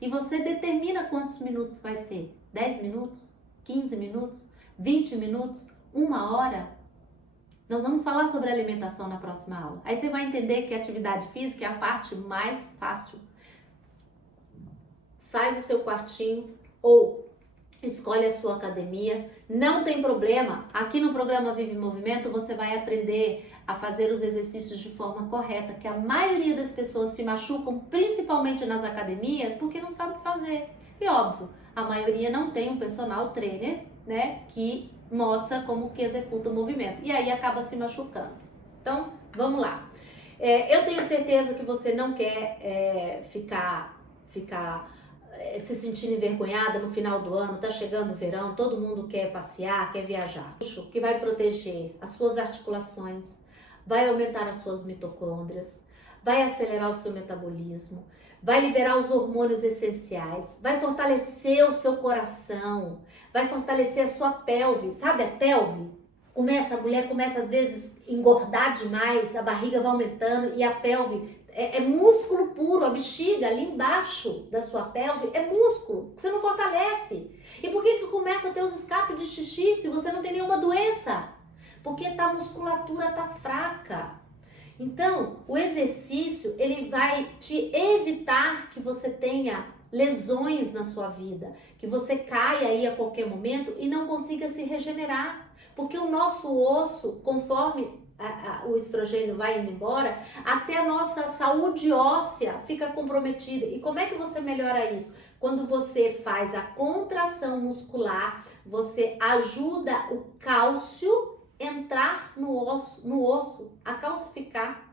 E você determina quantos minutos vai ser, 10 minutos? 15 minutos, 20 minutos, 1 hora. Nós vamos falar sobre alimentação na próxima aula. Aí você vai entender que a atividade física é a parte mais fácil. Faz o seu quartinho ou escolhe a sua academia. Não tem problema. Aqui no programa Vive em Movimento você vai aprender a fazer os exercícios de forma correta, que a maioria das pessoas se machucam, principalmente nas academias, porque não sabe fazer. E óbvio, a maioria não tem um personal trainer, né, que mostra como que executa o movimento. E aí acaba se machucando. Então, vamos lá. Eu tenho certeza que você não quer ficar se sentindo envergonhada no final do ano, tá chegando o verão, todo mundo quer passear, quer viajar. Que vai proteger as suas articulações, vai aumentar as suas mitocôndrias, vai acelerar o seu metabolismo, vai liberar os hormônios essenciais, vai fortalecer o seu coração, vai fortalecer a sua pelve. Sabe a pelve? A mulher começa às vezes a engordar demais, a barriga vai aumentando e a pelve é músculo puro, a bexiga ali embaixo da sua pelve é músculo, que você não fortalece. E por que começa a ter os escapes de xixi se você não tem nenhuma doença? Porque a musculatura tá fraca. Então, o exercício, ele vai te evitar que você tenha lesões na sua vida, que você caia aí a qualquer momento e não consiga se regenerar. Porque o nosso osso, conforme o estrogênio vai indo embora, até a nossa saúde óssea fica comprometida. E como é que você melhora isso? Quando você faz a contração muscular, você ajuda o cálcio entrar no osso, a calcificar.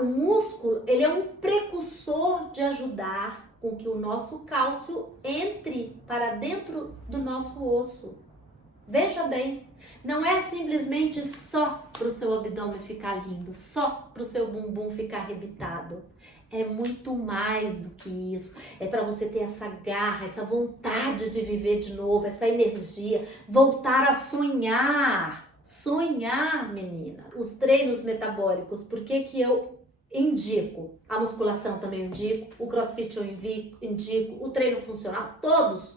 O músculo, ele é um precursor de ajudar com que o nosso cálcio entre para dentro do nosso osso. Veja bem, não é simplesmente só para o seu abdômen ficar lindo, só para o seu bumbum ficar arrebitado. É muito mais do que isso. É para você ter essa garra, essa vontade de viver de novo, essa energia, voltar a sonhar. Sonhar, menina. Os treinos metabólicos, por que eu indico? A musculação também eu indico, o crossfit eu indico, o treino funcional, todos.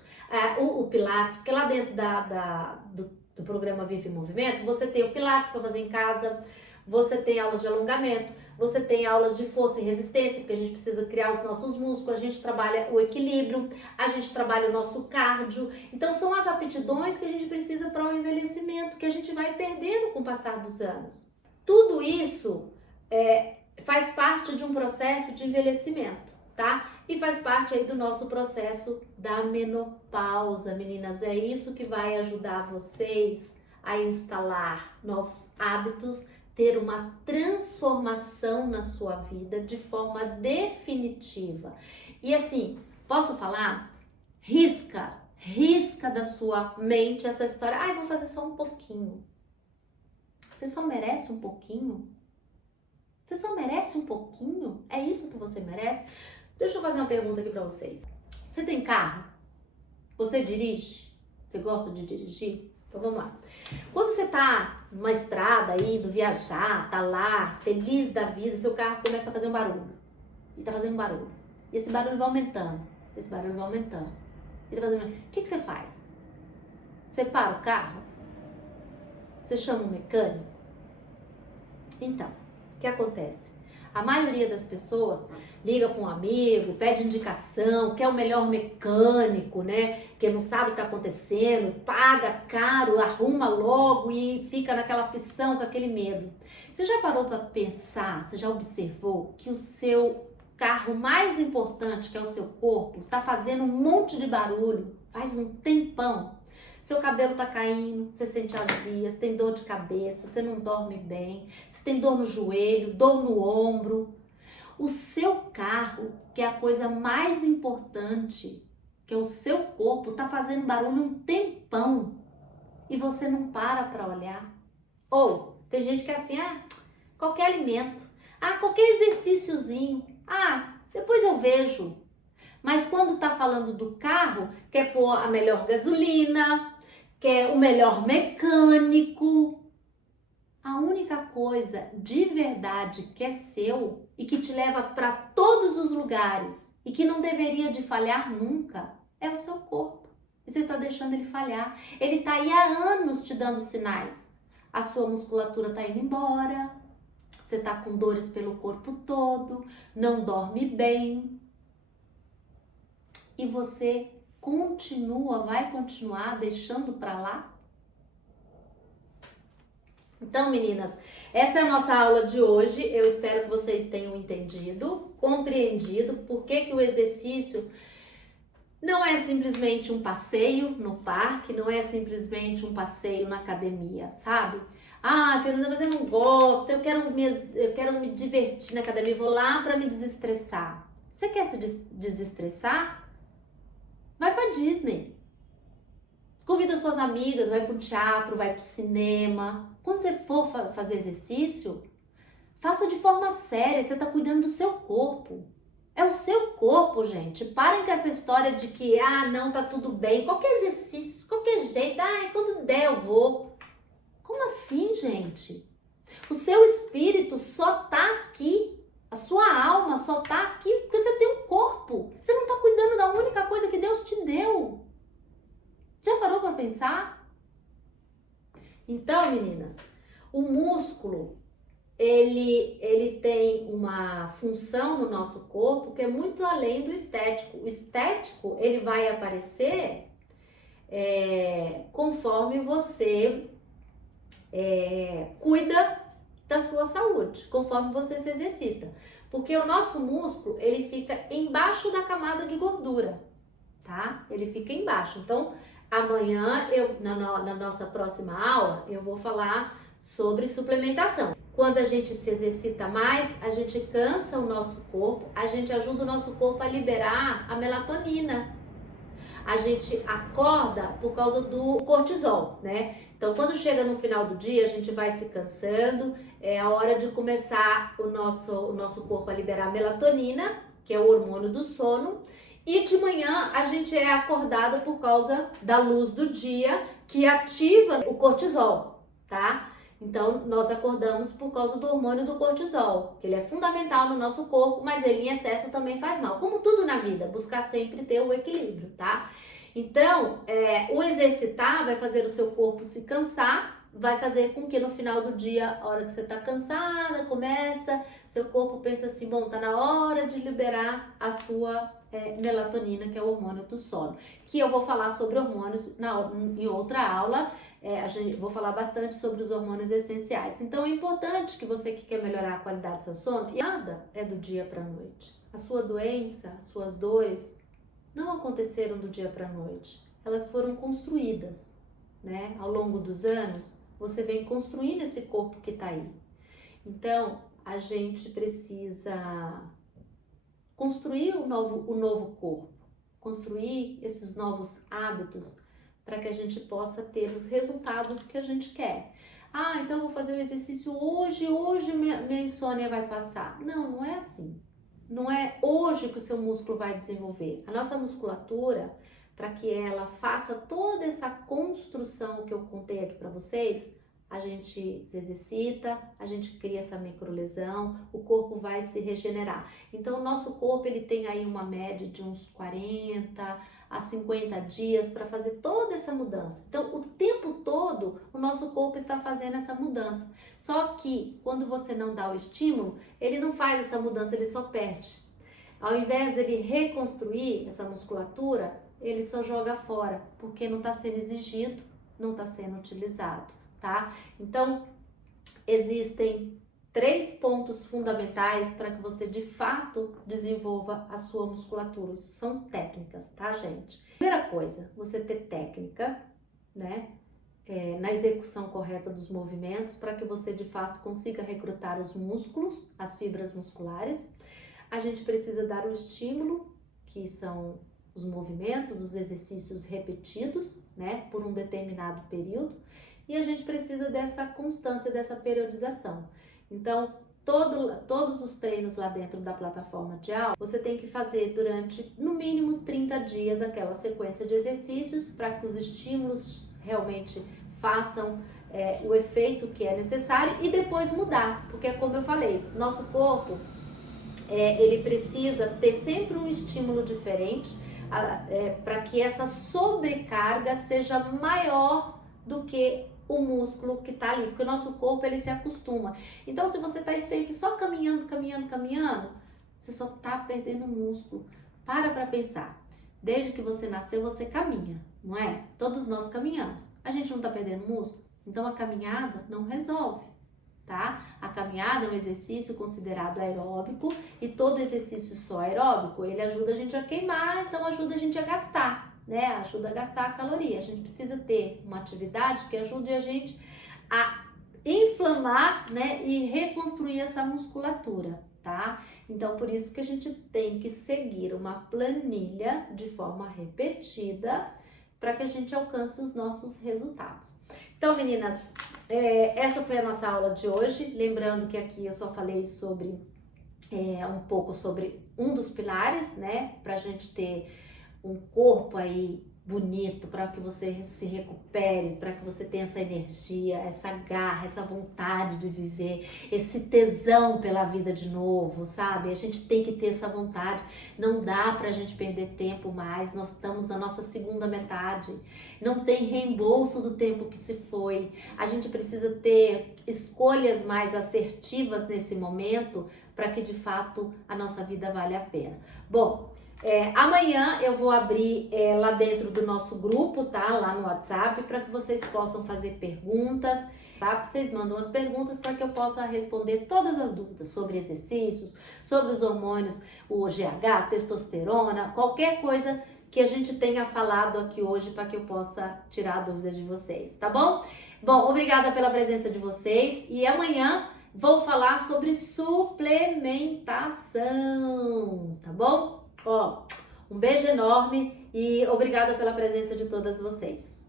O Pilates, porque lá dentro do programa Vive em Movimento, você tem o Pilates para fazer em casa, você tem aulas de alongamento, você tem aulas de força e resistência, porque a gente precisa criar os nossos músculos, a gente trabalha o equilíbrio, a gente trabalha o nosso cardio. Então são as aptidões que a gente precisa para o envelhecimento, que a gente vai perdendo com o passar dos anos. Tudo isso faz parte de um processo de envelhecimento, tá? E faz parte aí do nosso processo da menopausa, meninas. É isso que vai ajudar vocês a instalar novos hábitos, ter uma transformação na sua vida de forma definitiva. E assim, posso falar? Risca da sua mente essa história. Ai, vou fazer só um pouquinho. Você só merece um pouquinho? Você só merece um pouquinho? É isso que você merece? Deixa eu fazer uma pergunta aqui pra vocês. Você tem carro? Você dirige? Você gosta de dirigir? Então vamos lá. Quando você tá numa estrada, indo viajar, tá lá, feliz da vida, seu carro começa a fazer um barulho. E tá fazendo um barulho. E esse barulho vai aumentando. Esse barulho vai aumentando. E tá fazendo... O que você faz? Você para o carro? Você chama um mecânico? Então, o que acontece? A maioria das pessoas liga para um amigo, pede indicação, quer o melhor mecânico, né? Que não sabe o que está acontecendo, paga caro, arruma logo e fica naquela aflição, com aquele medo. Você já parou para pensar, você já observou que o seu carro mais importante, que é o seu corpo, está fazendo um monte de barulho, faz um tempão? Seu cabelo tá caindo, você sente azia, você tem dor de cabeça, você não dorme bem, você tem dor no joelho, dor no ombro. O seu carro, que é a coisa mais importante, que é o seu corpo, tá fazendo barulho um tempão e você não para olhar. Ou tem gente que é assim, qualquer alimento, qualquer exercíciozinho, depois eu vejo. Mas quando tá falando do carro, quer pôr a melhor gasolina, quer o melhor mecânico. A única coisa de verdade que é seu e que te leva para todos os lugares e que não deveria de falhar nunca é o seu corpo. E você tá deixando ele falhar. Ele tá aí há anos te dando sinais. A sua musculatura tá indo embora, você tá com dores pelo corpo todo, não dorme bem. E você vai continuar deixando para lá? Então, meninas, essa é a nossa aula de hoje. Eu espero que vocês tenham entendido, compreendido por que o exercício não é simplesmente um passeio no parque, não é simplesmente um passeio na academia, sabe? Fernanda, mas eu não gosto, eu quero me divertir na academia, vou lá para me desestressar. Você quer se desestressar? Vai pra Disney. Convida suas amigas, vai pro teatro, vai pro cinema, quando você for fazer exercício, faça de forma séria, você está cuidando do seu corpo. É o seu corpo, gente. Parem com essa história de que, não, tá tudo bem. Qualquer exercício, qualquer jeito, quando der eu vou. Como assim, gente? O seu espírito só tá aqui. A sua alma só tá aqui porque você tem um corpo. Você não tá cuidando da única coisa que Deus te deu. Já parou para pensar? Então, meninas, o músculo, ele tem uma função no nosso corpo que é muito além do estético. O estético, ele vai aparecer conforme você cuida da sua saúde, conforme você se exercita. Porque o nosso músculo, ele fica embaixo da camada de gordura, tá? Ele fica embaixo. Então, amanhã, na nossa próxima aula, eu vou falar sobre suplementação. Quando a gente se exercita mais, a gente cansa o nosso corpo, a gente ajuda o nosso corpo a liberar a melatonina. A gente acorda por causa do cortisol, né? Então, quando chega no final do dia, a gente vai se cansando, é a hora de começar o nosso corpo a liberar melatonina, que é o hormônio do sono, e de manhã a gente é acordado por causa da luz do dia, que ativa o cortisol, tá? Então, nós acordamos por causa do hormônio do cortisol, que ele é fundamental no nosso corpo, mas ele em excesso também faz mal. Como tudo na vida, buscar sempre ter o equilíbrio, tá? Então, o exercitar vai fazer o seu corpo se cansar, vai fazer com que no final do dia, a hora que você tá cansada, seu corpo pensa assim, bom, tá na hora de liberar a sua melatonina, que é o hormônio do sono. Que eu vou falar sobre hormônios em outra aula, vou falar bastante sobre os hormônios essenciais. Então é importante que você que quer melhorar a qualidade do seu sono, e nada é do dia para a noite. A sua doença, as suas dores, não aconteceram do dia para a noite. Elas foram construídas, né? Ao longo dos anos, você vem construindo esse corpo que tá aí. Então, a gente precisa construir o novo corpo, construir esses novos hábitos para que a gente possa ter os resultados que a gente quer. Então eu vou fazer o exercício hoje minha insônia vai passar. Não, não é assim. Não é hoje que o seu músculo vai desenvolver. A nossa musculatura, para que ela faça toda essa construção que eu contei aqui para vocês, a gente se exercita, a gente cria essa microlesão, o corpo vai se regenerar. Então, o nosso corpo, ele tem aí uma média de uns 40 a 50 dias para fazer toda essa mudança. Então, o tempo todo, o nosso corpo está fazendo essa mudança. Só que, quando você não dá o estímulo, ele não faz essa mudança, ele só perde. Ao invés dele reconstruir essa musculatura, ele só joga fora, porque não está sendo exigido, não está sendo utilizado. Tá? Então, existem 3 pontos fundamentais para que você de fato desenvolva a sua musculatura. Isso são técnicas, tá, gente? Primeira coisa, você ter técnica, né? Na execução correta dos movimentos para que você de fato consiga recrutar os músculos, as fibras musculares. A gente precisa dar o estímulo, que são os movimentos, os exercícios repetidos, né? Por um determinado período. E a gente precisa dessa constância, dessa periodização. Então, todos os treinos lá dentro da plataforma de aula, você tem que fazer durante, no mínimo, 30 dias aquela sequência de exercícios para que os estímulos realmente façam o efeito que é necessário e depois mudar. Porque, como eu falei, nosso corpo, ele precisa ter sempre um estímulo diferente para que essa sobrecarga seja maior do que o músculo que tá ali, porque o nosso corpo, ele se acostuma. Então, se você tá sempre só caminhando, você só tá perdendo músculo. Para pensar. Desde que você nasceu, você caminha, não é? Todos nós caminhamos. A gente não tá perdendo músculo? Então, a caminhada não resolve, tá? A caminhada é um exercício considerado aeróbico e todo exercício só aeróbico, ele ajuda a gente a queimar, então ajuda a gente a gastar. Né? Ajuda a gastar a caloria. A gente precisa ter uma atividade que ajude a gente a inflamar, né? E reconstruir essa musculatura, tá? Então, por isso que a gente tem que seguir uma planilha de forma repetida para que a gente alcance os nossos resultados. Então, meninas, essa foi a nossa aula de hoje. Lembrando que aqui eu só falei sobre um pouco sobre um dos pilares, né? Pra gente ter um corpo aí bonito, para que você se recupere, para que você tenha essa energia, essa garra, essa vontade de viver, esse tesão pela vida de novo, sabe? A gente tem que ter essa vontade, não dá pra gente perder tempo mais, nós estamos na nossa segunda metade, não tem reembolso do tempo que se foi, a gente precisa ter escolhas mais assertivas nesse momento, para que de fato a nossa vida vale a pena. Bom, amanhã eu vou abrir lá dentro do nosso grupo, tá? Lá no WhatsApp, para que vocês possam fazer perguntas, tá? Vocês mandam as perguntas para que eu possa responder todas as dúvidas sobre exercícios, sobre os hormônios, o GH, testosterona, qualquer coisa que a gente tenha falado aqui hoje para que eu possa tirar dúvidas de vocês, tá bom? Bom, obrigada pela presença de vocês e amanhã vou falar sobre suplementação, tá bom? Ó, um beijo enorme e obrigada pela presença de todas vocês.